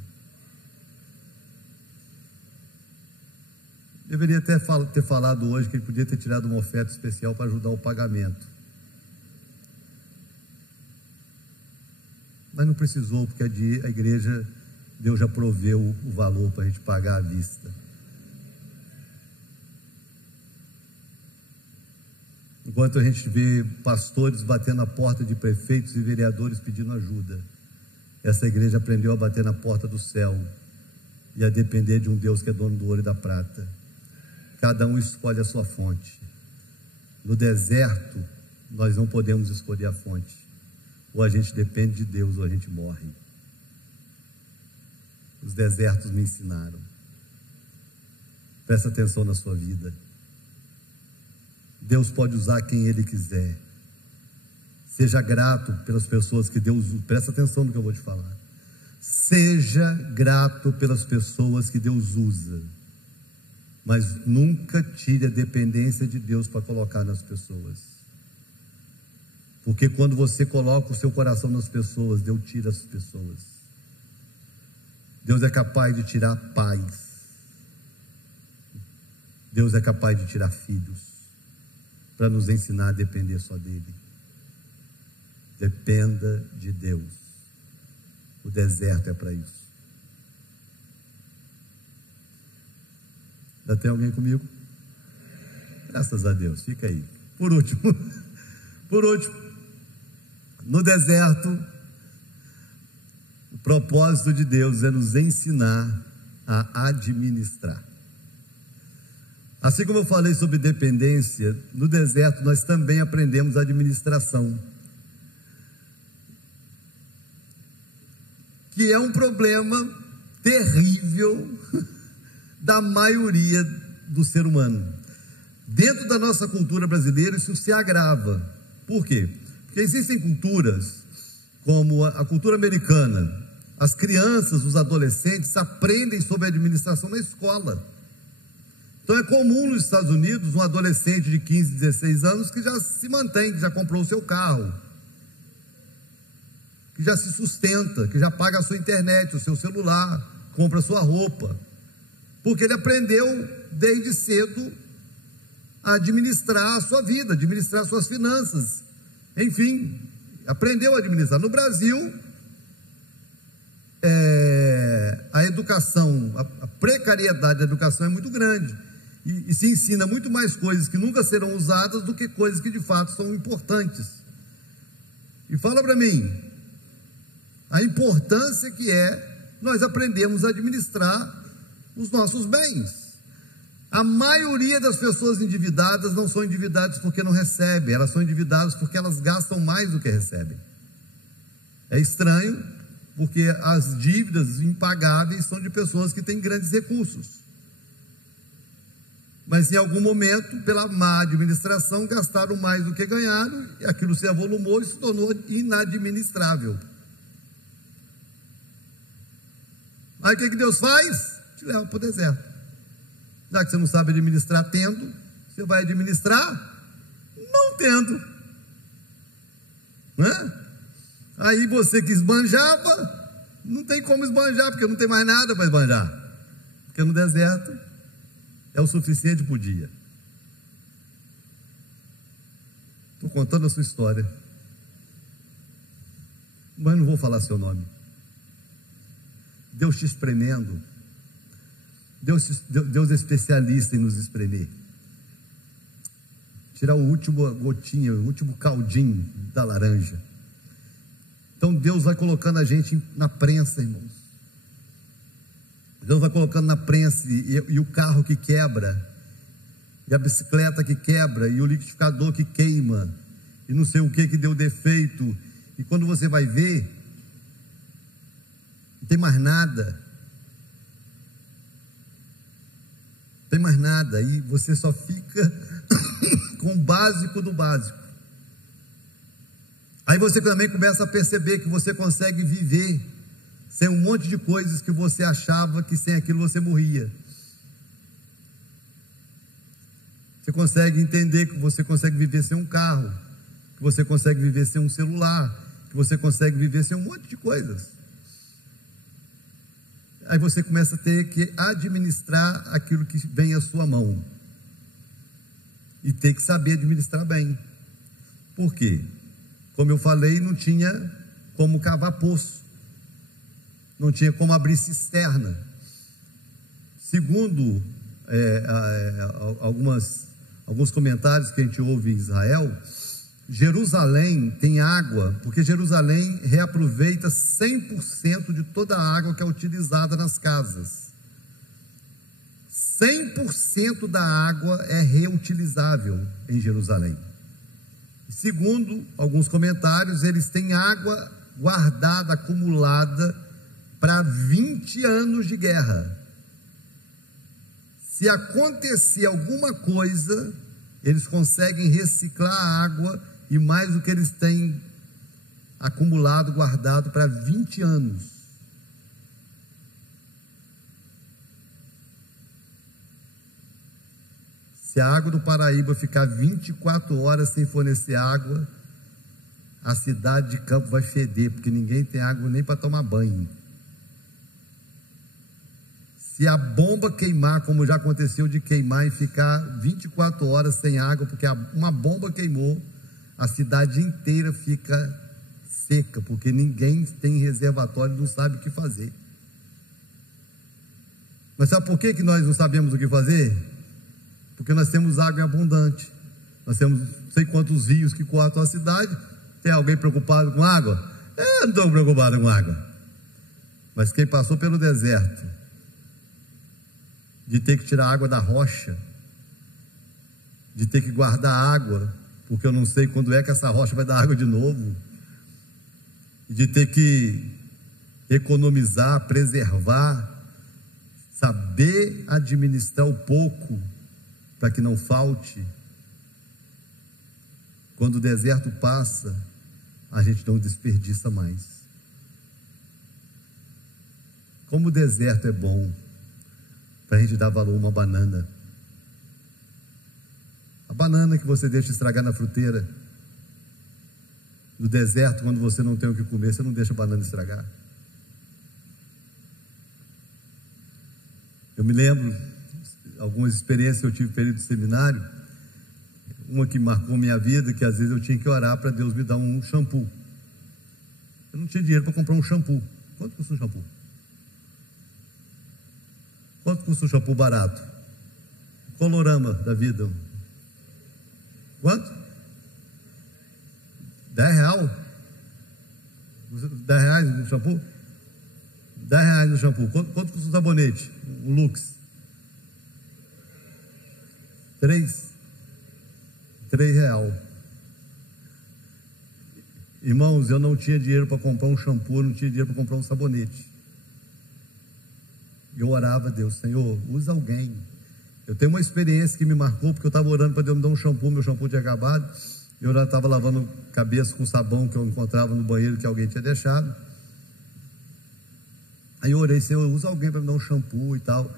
Deveria ter falado hoje que ele podia ter tirado uma oferta especial para ajudar o pagamento. Mas não precisou, porque a igreja, Deus já proveu o valor para a gente pagar à vista. Enquanto a gente vê pastores batendo na porta de prefeitos e vereadores pedindo ajuda, essa igreja aprendeu a bater na porta do céu e a depender de um Deus que é dono do ouro e da prata. Cada um escolhe a sua fonte. No deserto, nós não podemos escolher a fonte. Ou a gente depende de Deus, ou a gente morre. Os desertos me ensinaram. Presta atenção na sua vida. Deus pode usar quem Ele quiser. Seja grato pelas pessoas que Deus usa. Presta atenção no que eu vou te falar. Seja grato pelas pessoas que Deus usa. Mas nunca tire a dependência de Deus para colocar nas pessoas. Porque quando você coloca o seu coração nas pessoas, Deus tira as pessoas. Deus é capaz de tirar pais. Deus é capaz de tirar filhos, para nos ensinar a depender só dele. Dependa de Deus. O deserto é para isso. Ainda tem alguém comigo? Graças a Deus, fica aí. Por último, no deserto, o propósito de Deus é nos ensinar a administrar. Assim como eu falei sobre dependência, no deserto nós também aprendemos administração, que é um problema terrível da maioria do ser humano. Dentro da nossa cultura brasileira isso se agrava. Por quê? Porque existem culturas, como a cultura americana. As crianças, os adolescentes aprendem sobre administração na escola. Então é comum nos Estados Unidos um adolescente de 15, 16 anos que já se mantém, que já comprou o seu carro, que já se sustenta, que já paga a sua internet, o seu celular, compra a sua roupa, porque ele aprendeu desde cedo a administrar a sua vida, administrar suas finanças, enfim, aprendeu a administrar. No Brasil, a educação, a precariedade da educação é muito grande, e se ensina muito mais coisas que nunca serão usadas do que coisas que de fato são importantes. E fala para mim, a importância que é nós aprendemos a administrar os nossos bens. A maioria das pessoas endividadas não são endividadas porque não recebem, elas são endividadas porque elas gastam mais do que recebem. É estranho, porque as dívidas impagáveis são de pessoas que têm grandes recursos, mas em algum momento, pela má administração, gastaram mais do que ganharam, e aquilo se avolumou e se tornou inadministrável. Aí o que Deus faz? Te leva para o deserto. Já que você não sabe administrar tendo, você vai administrar não tendo, né? Aí você que esbanjava, não tem como esbanjar, porque não tem mais nada para esbanjar, porque no deserto é o suficiente por dia. Estou contando a sua história, mas não vou falar seu nome. Deus te espremendo. Deus é especialista em nos espremer, tirar o último gotinha, o último caldinho da laranja. Então Deus vai colocando a gente na prensa, irmãos. Deus vai colocando na prensa, e o carro que quebra, e a bicicleta que quebra, e o liquidificador que queima, e não sei o que deu defeito, e quando você vai ver, não tem mais nada, e você só fica com o básico do básico. Aí você também começa a perceber que você consegue viver sem um monte de coisas que você achava que sem aquilo você morria. Você consegue entender que você consegue viver sem um carro, que você consegue viver sem um celular, que você consegue viver sem um monte de coisas. Aí você começa a ter que administrar aquilo que vem à sua mão. E ter que saber administrar bem. Por quê? Como eu falei, não tinha como cavar poço. Não tinha como abrir cisterna. Segundo alguns comentários que a gente ouve em Israel, Jerusalém tem água, porque Jerusalém reaproveita 100% de toda a água que é utilizada nas casas. 100% da água é reutilizável em Jerusalém. Segundo alguns comentários, eles têm água guardada, acumulada para 20 anos de guerra. Se acontecer alguma coisa, eles conseguem reciclar a água e mais do que eles têm acumulado, guardado para 20 anos. Se a água do Paraíba ficar 24 horas sem fornecer água, a cidade de Campo vai feder, porque ninguém tem água nem para tomar banho. Se a bomba queimar, como já aconteceu de queimar e ficar 24 horas sem água, porque uma bomba queimou, a cidade inteira fica seca, porque ninguém tem reservatório e não sabe o que fazer. Mas sabe por que nós não sabemos o que fazer? Porque nós temos água em abundante. Nós temos não sei quantos rios que cortam a cidade. Tem alguém preocupado com água? Eu não estou preocupado com água. Mas quem passou pelo deserto, de ter que tirar água da rocha, de ter que guardar água, porque eu não sei quando é que essa rocha vai dar água de novo, de ter que economizar, preservar, saber administrar o pouco, para que não falte. Quando o deserto passa, a gente não desperdiça mais. Como o deserto é bom, para a gente dar valor a uma banana. A banana que você deixa estragar na fruteira. No deserto, quando você não tem o que comer, você não deixa a banana estragar. Eu me lembro algumas experiências que eu tive no período de seminário. Uma que marcou minha vida, que às vezes eu tinha que orar para Deus me dar um shampoo. Eu não tinha dinheiro para comprar um shampoo. Quanto custa um shampoo? Quanto custa um shampoo barato? Colorama da vida. Quanto? R$10? R$10 no shampoo? R$10 no shampoo. Quanto custa um sabonete? Um Lux? 3 reais. Irmãos, eu não tinha dinheiro para comprar um shampoo, eu não tinha dinheiro para comprar um sabonete. Eu orava a Deus, Senhor, usa alguém. Eu tenho uma experiência que me marcou, porque eu estava orando para Deus me dar um shampoo, meu shampoo tinha acabado, eu já estava lavando cabeça com sabão que eu encontrava no banheiro que alguém tinha deixado. Aí eu orei, Senhor, usa alguém para me dar um shampoo e tal.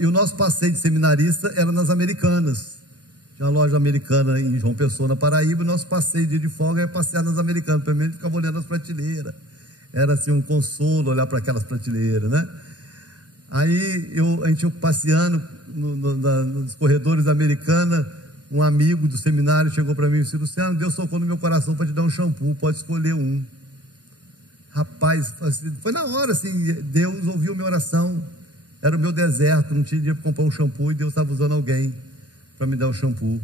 E o nosso passeio de seminarista era nas Americanas. Tinha uma loja americana em João Pessoa, na Paraíba. E nosso passeio de folga era passear nas Americanas. Pelo menos ficava olhando as prateleiras. Era assim um consolo olhar para aquelas prateleiras, né? Aí a gente passeando nos corredores da Americana. Um amigo do seminário chegou para mim e disse: Luciano, Deus tocou no meu coração para te dar um shampoo, pode escolher um. Rapaz, foi na hora assim, Deus ouviu minha oração. Era o meu deserto, não tinha dinheiro para comprar um shampoo e Deus estava usando alguém para me dar um shampoo.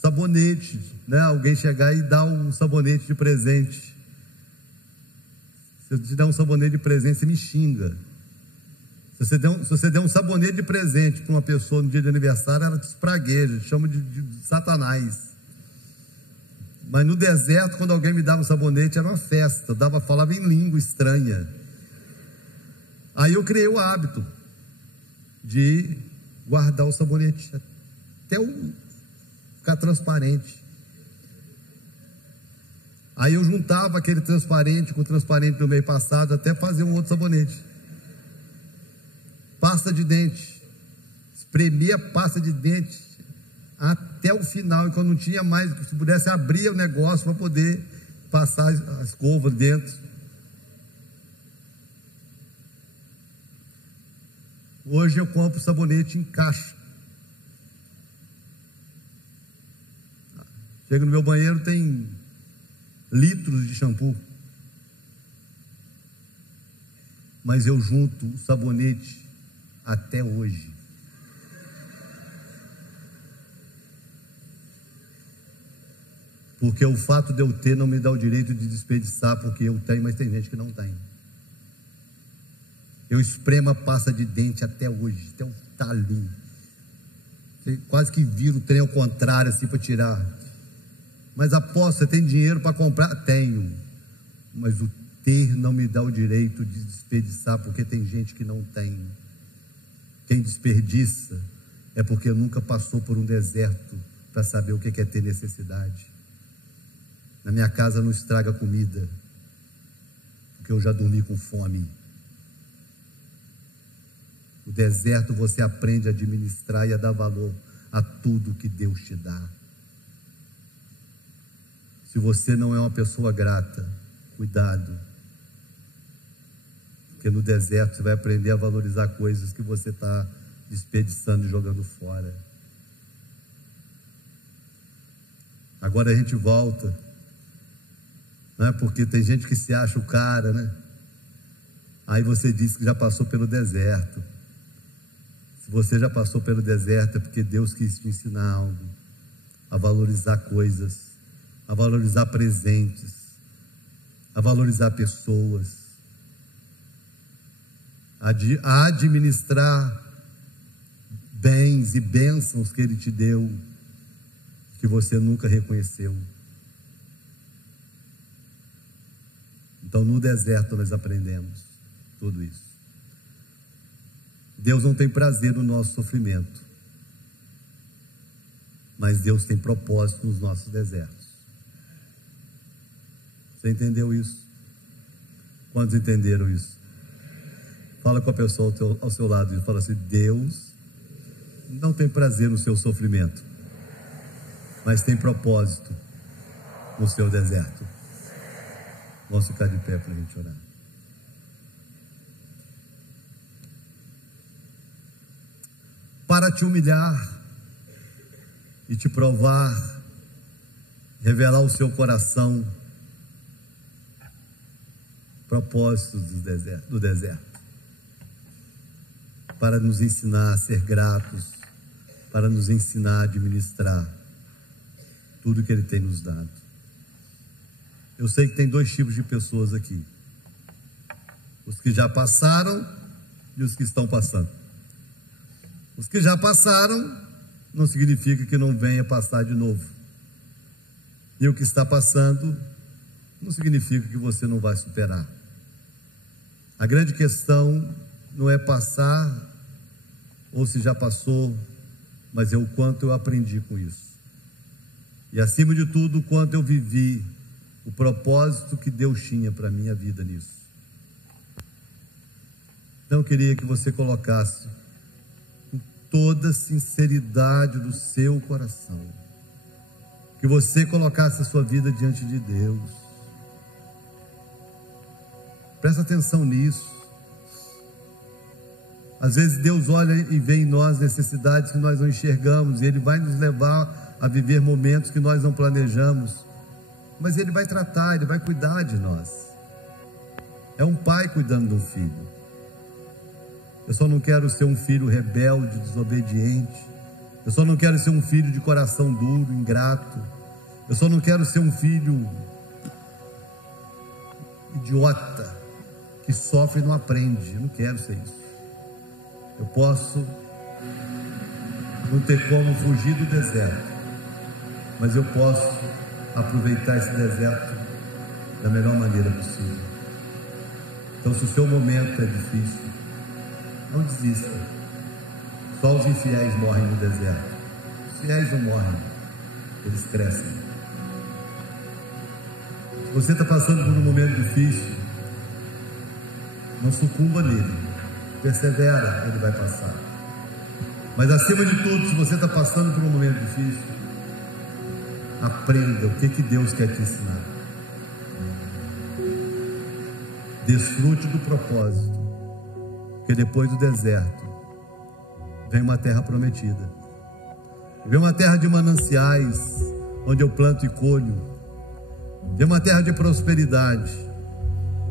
Sabonete, né? Alguém chegar e dar um sabonete de presente. Se eu te der um sabonete de presente, você me xinga. Se você der um sabonete de presente para uma pessoa no dia de aniversário, ela te espragueja, chama de Satanás. Mas no deserto, quando alguém me dava um sabonete, era uma festa, falava em língua estranha. Aí eu criei o hábito de guardar o sabonete até ficar transparente. Aí eu juntava aquele transparente com o transparente do mês passado até fazer um outro sabonete. Pasta de dente, espremia a pasta de dente até o final, e quando não tinha mais, se pudesse abrir o negócio para poder passar a escova dentro. Hoje eu compro sabonete em caixa. Chego no meu banheiro, tem litros de shampoo. Mas eu junto o sabonete até hoje. Porque o fato de eu ter não me dá o direito de desperdiçar, porque eu tenho, mas tem gente que não tem. Eu espremo a pasta de dente até hoje, até o talinho. Quase que viro o trem ao contrário, assim, para tirar. Mas aposto, você tem dinheiro para comprar? Tenho. Mas o ter não me dá o direito de desperdiçar, porque tem gente que não tem. Quem desperdiça é porque nunca passou por um deserto para saber o que é ter necessidade. Na minha casa não estraga comida, porque eu já dormi com fome. No deserto você aprende a administrar e a dar valor a tudo que Deus te dá. Se você não é uma pessoa grata, cuidado, porque no deserto você vai aprender a valorizar coisas que você está desperdiçando e jogando fora. Agora a gente volta, né? Porque tem gente que se acha o cara, né? Aí você disse que já passou pelo deserto. Se você já passou pelo deserto é porque Deus quis te ensinar algo, a valorizar coisas, a valorizar presentes, a valorizar pessoas, a administrar bens e bênçãos que Ele te deu, que você nunca reconheceu. Então no deserto nós aprendemos tudo isso. Deus não tem prazer no nosso sofrimento, mas Deus tem propósito nos nossos desertos. Você entendeu isso? Quantos entenderam isso? Fala com a pessoa ao seu lado e fala assim: Deus não tem prazer no seu sofrimento, mas tem propósito no seu deserto. Vamos ficar de pé para a gente orar. Para te humilhar e te provar, revelar o seu coração, propósitos do deserto, para nos ensinar a ser gratos, para nos ensinar a administrar tudo que Ele tem nos dado. Eu sei que tem dois tipos de pessoas aqui: os que já passaram e os que estão passando. Os que já passaram não significa que não venha passar de novo, e o que está passando não significa que você não vai superar. A grande questão não é passar ou se já passou, mas é o quanto eu aprendi com isso, e acima de tudo o quanto eu vivi o propósito que Deus tinha para a minha vida nisso. Então eu queria que você colocasse com toda a sinceridade do seu coração, que você colocasse a sua vida diante de Deus. Presta atenção nisso. Às vezes Deus olha e vê em nós necessidades que nós não enxergamos, e Ele vai nos levar a viver momentos que nós não planejamos, mas Ele vai tratar, Ele vai cuidar de nós. É um pai cuidando de um filho. Eu só não quero ser um filho rebelde, desobediente. Eu só não quero ser um filho de coração duro, ingrato. Eu só não quero ser um filho idiota, que sofre e não aprende. Eu não quero ser isso. Eu posso não ter como fugir do deserto, mas eu posso aproveitar esse deserto da melhor maneira possível. Então, se o seu momento é difícil, não desista. Só os infiéis morrem no deserto. Os fiéis não morrem, eles crescem. Se você está passando por um momento difícil, não sucumba nele, persevera, ele vai passar. Mas acima de tudo, se você está passando por um momento difícil, aprenda o que Deus quer te ensinar. Desfrute do propósito, porque depois do deserto vem uma terra prometida. Vem uma terra de mananciais, onde eu planto e colho. Vem uma terra de prosperidade,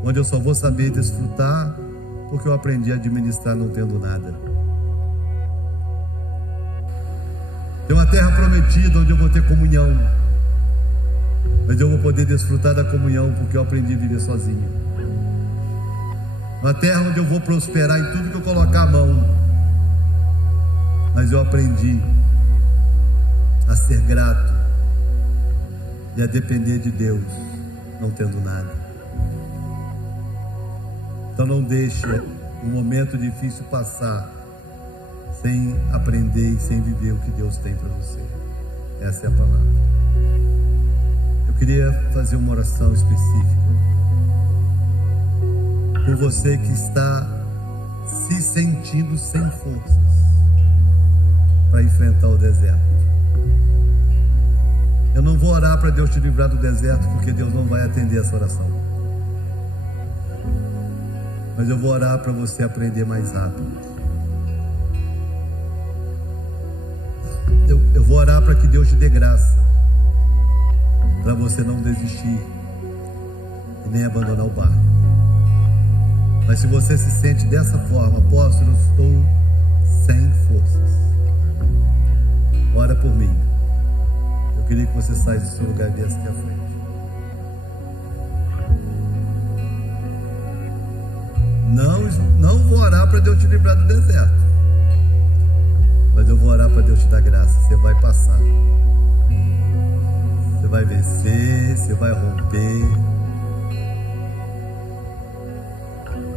onde eu só vou saber desfrutar, porque eu aprendi a administrar não tendo nada. Tem uma terra prometida, onde eu vou ter comunhão, mas eu vou poder desfrutar da comunhão, porque eu aprendi a viver sozinho. Uma terra onde eu vou prosperar em tudo que eu colocar a mão, mas eu aprendi a ser grato e a depender de Deus, não tendo nada. Então não deixe um momento difícil passar sem aprender e sem viver o que Deus tem para você. Essa é a palavra. Eu queria fazer uma oração específica por você que está se sentindo sem forças para enfrentar o deserto. Eu não vou orar para Deus te livrar do deserto, porque Deus não vai atender essa oração. Mas eu vou orar para você aprender mais rápido. Eu vou orar para que Deus te dê graça, para você não desistir e nem abandonar o barco. Mas se você se sente dessa forma, apóstolo, eu estou sem forças, ora por mim. Eu queria que você saísse do seu lugar e viesse aqui à frente. Não vou orar para Deus te livrar do deserto, mas eu vou orar para Deus te dar graça. Você vai passar, você vai vencer, você vai romper,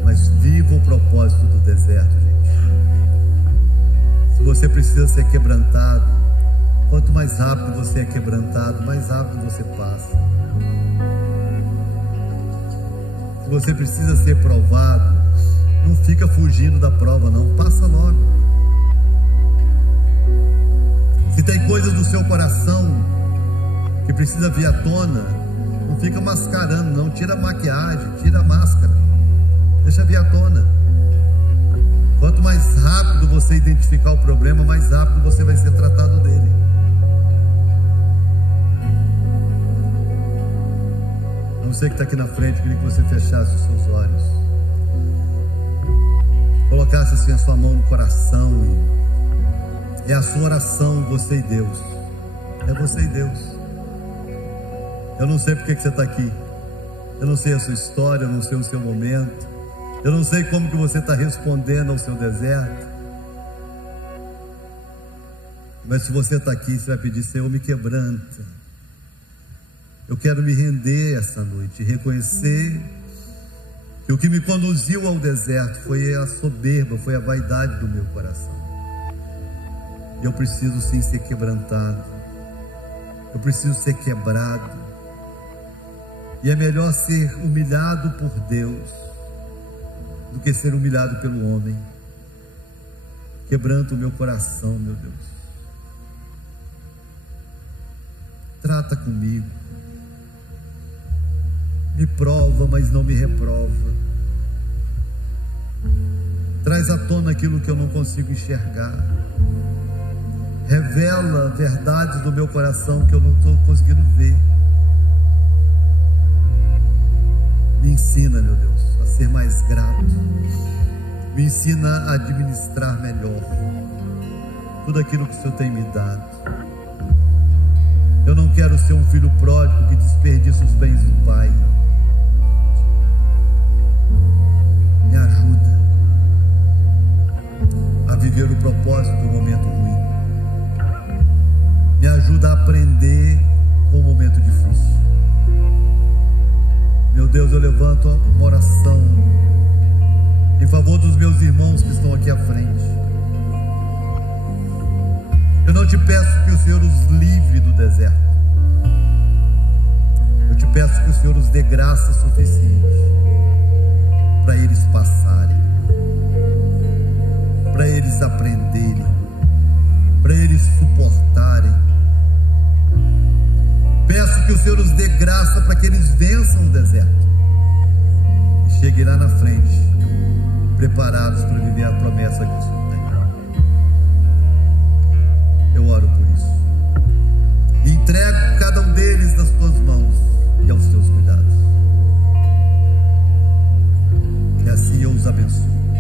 mas viva o propósito do deserto, gente. Se você precisa ser quebrantado, quanto mais rápido você é quebrantado, mais rápido você passa. Se você precisa ser provado, não fica fugindo da prova não, passa logo. Se tem coisas do seu coração que precisa vir à tona, não fica mascarando não, tira a maquiagem, tira a máscara, deixa vir à tona. Quanto mais rápido você identificar o problema, mais rápido você vai ser tratado dele. Você que está aqui na frente, eu queria que você fechasse os seus olhos, colocasse assim a sua mão no coração. É a sua oração, você e Deus. É você e Deus. Eu não sei porque que você está aqui, eu não sei a sua história, eu não sei o seu momento, eu não sei como que você está respondendo ao seu deserto, mas se você está aqui, você vai pedir: Senhor, me quebranta. Eu quero me render essa noite, reconhecer que o que me conduziu ao deserto foi a soberba, foi a vaidade do meu coração. Eu preciso sim ser quebrantado, eu preciso ser quebrado, e é melhor ser humilhado por Deus do que ser humilhado pelo homem. Quebranta o meu coração, meu Deus, trata comigo, me prova, mas não me reprova, traz à tona aquilo que eu não consigo enxergar, revela verdades do meu coração que eu não estou conseguindo ver. Me ensina, meu Deus, a ser mais grato, me ensina a administrar melhor tudo aquilo que o Senhor tem me dado. Eu não quero ser um filho pródigo que desperdiça os bens do Pai. Me ajuda a viver o propósito do momento ruim. Me ajuda a aprender com o momento difícil. Meu Deus, eu levanto uma oração em favor dos meus irmãos que estão aqui à frente. Eu não te peço que o Senhor os livre do deserto. Eu te peço que o Senhor os dê graça suficiente para eles passarem, para eles aprenderem, para eles suportarem. Peço que o Senhor os dê graça para que eles vençam o deserto e cheguem lá na frente preparados para viver a promessa que o Senhor tem. nos abençoe.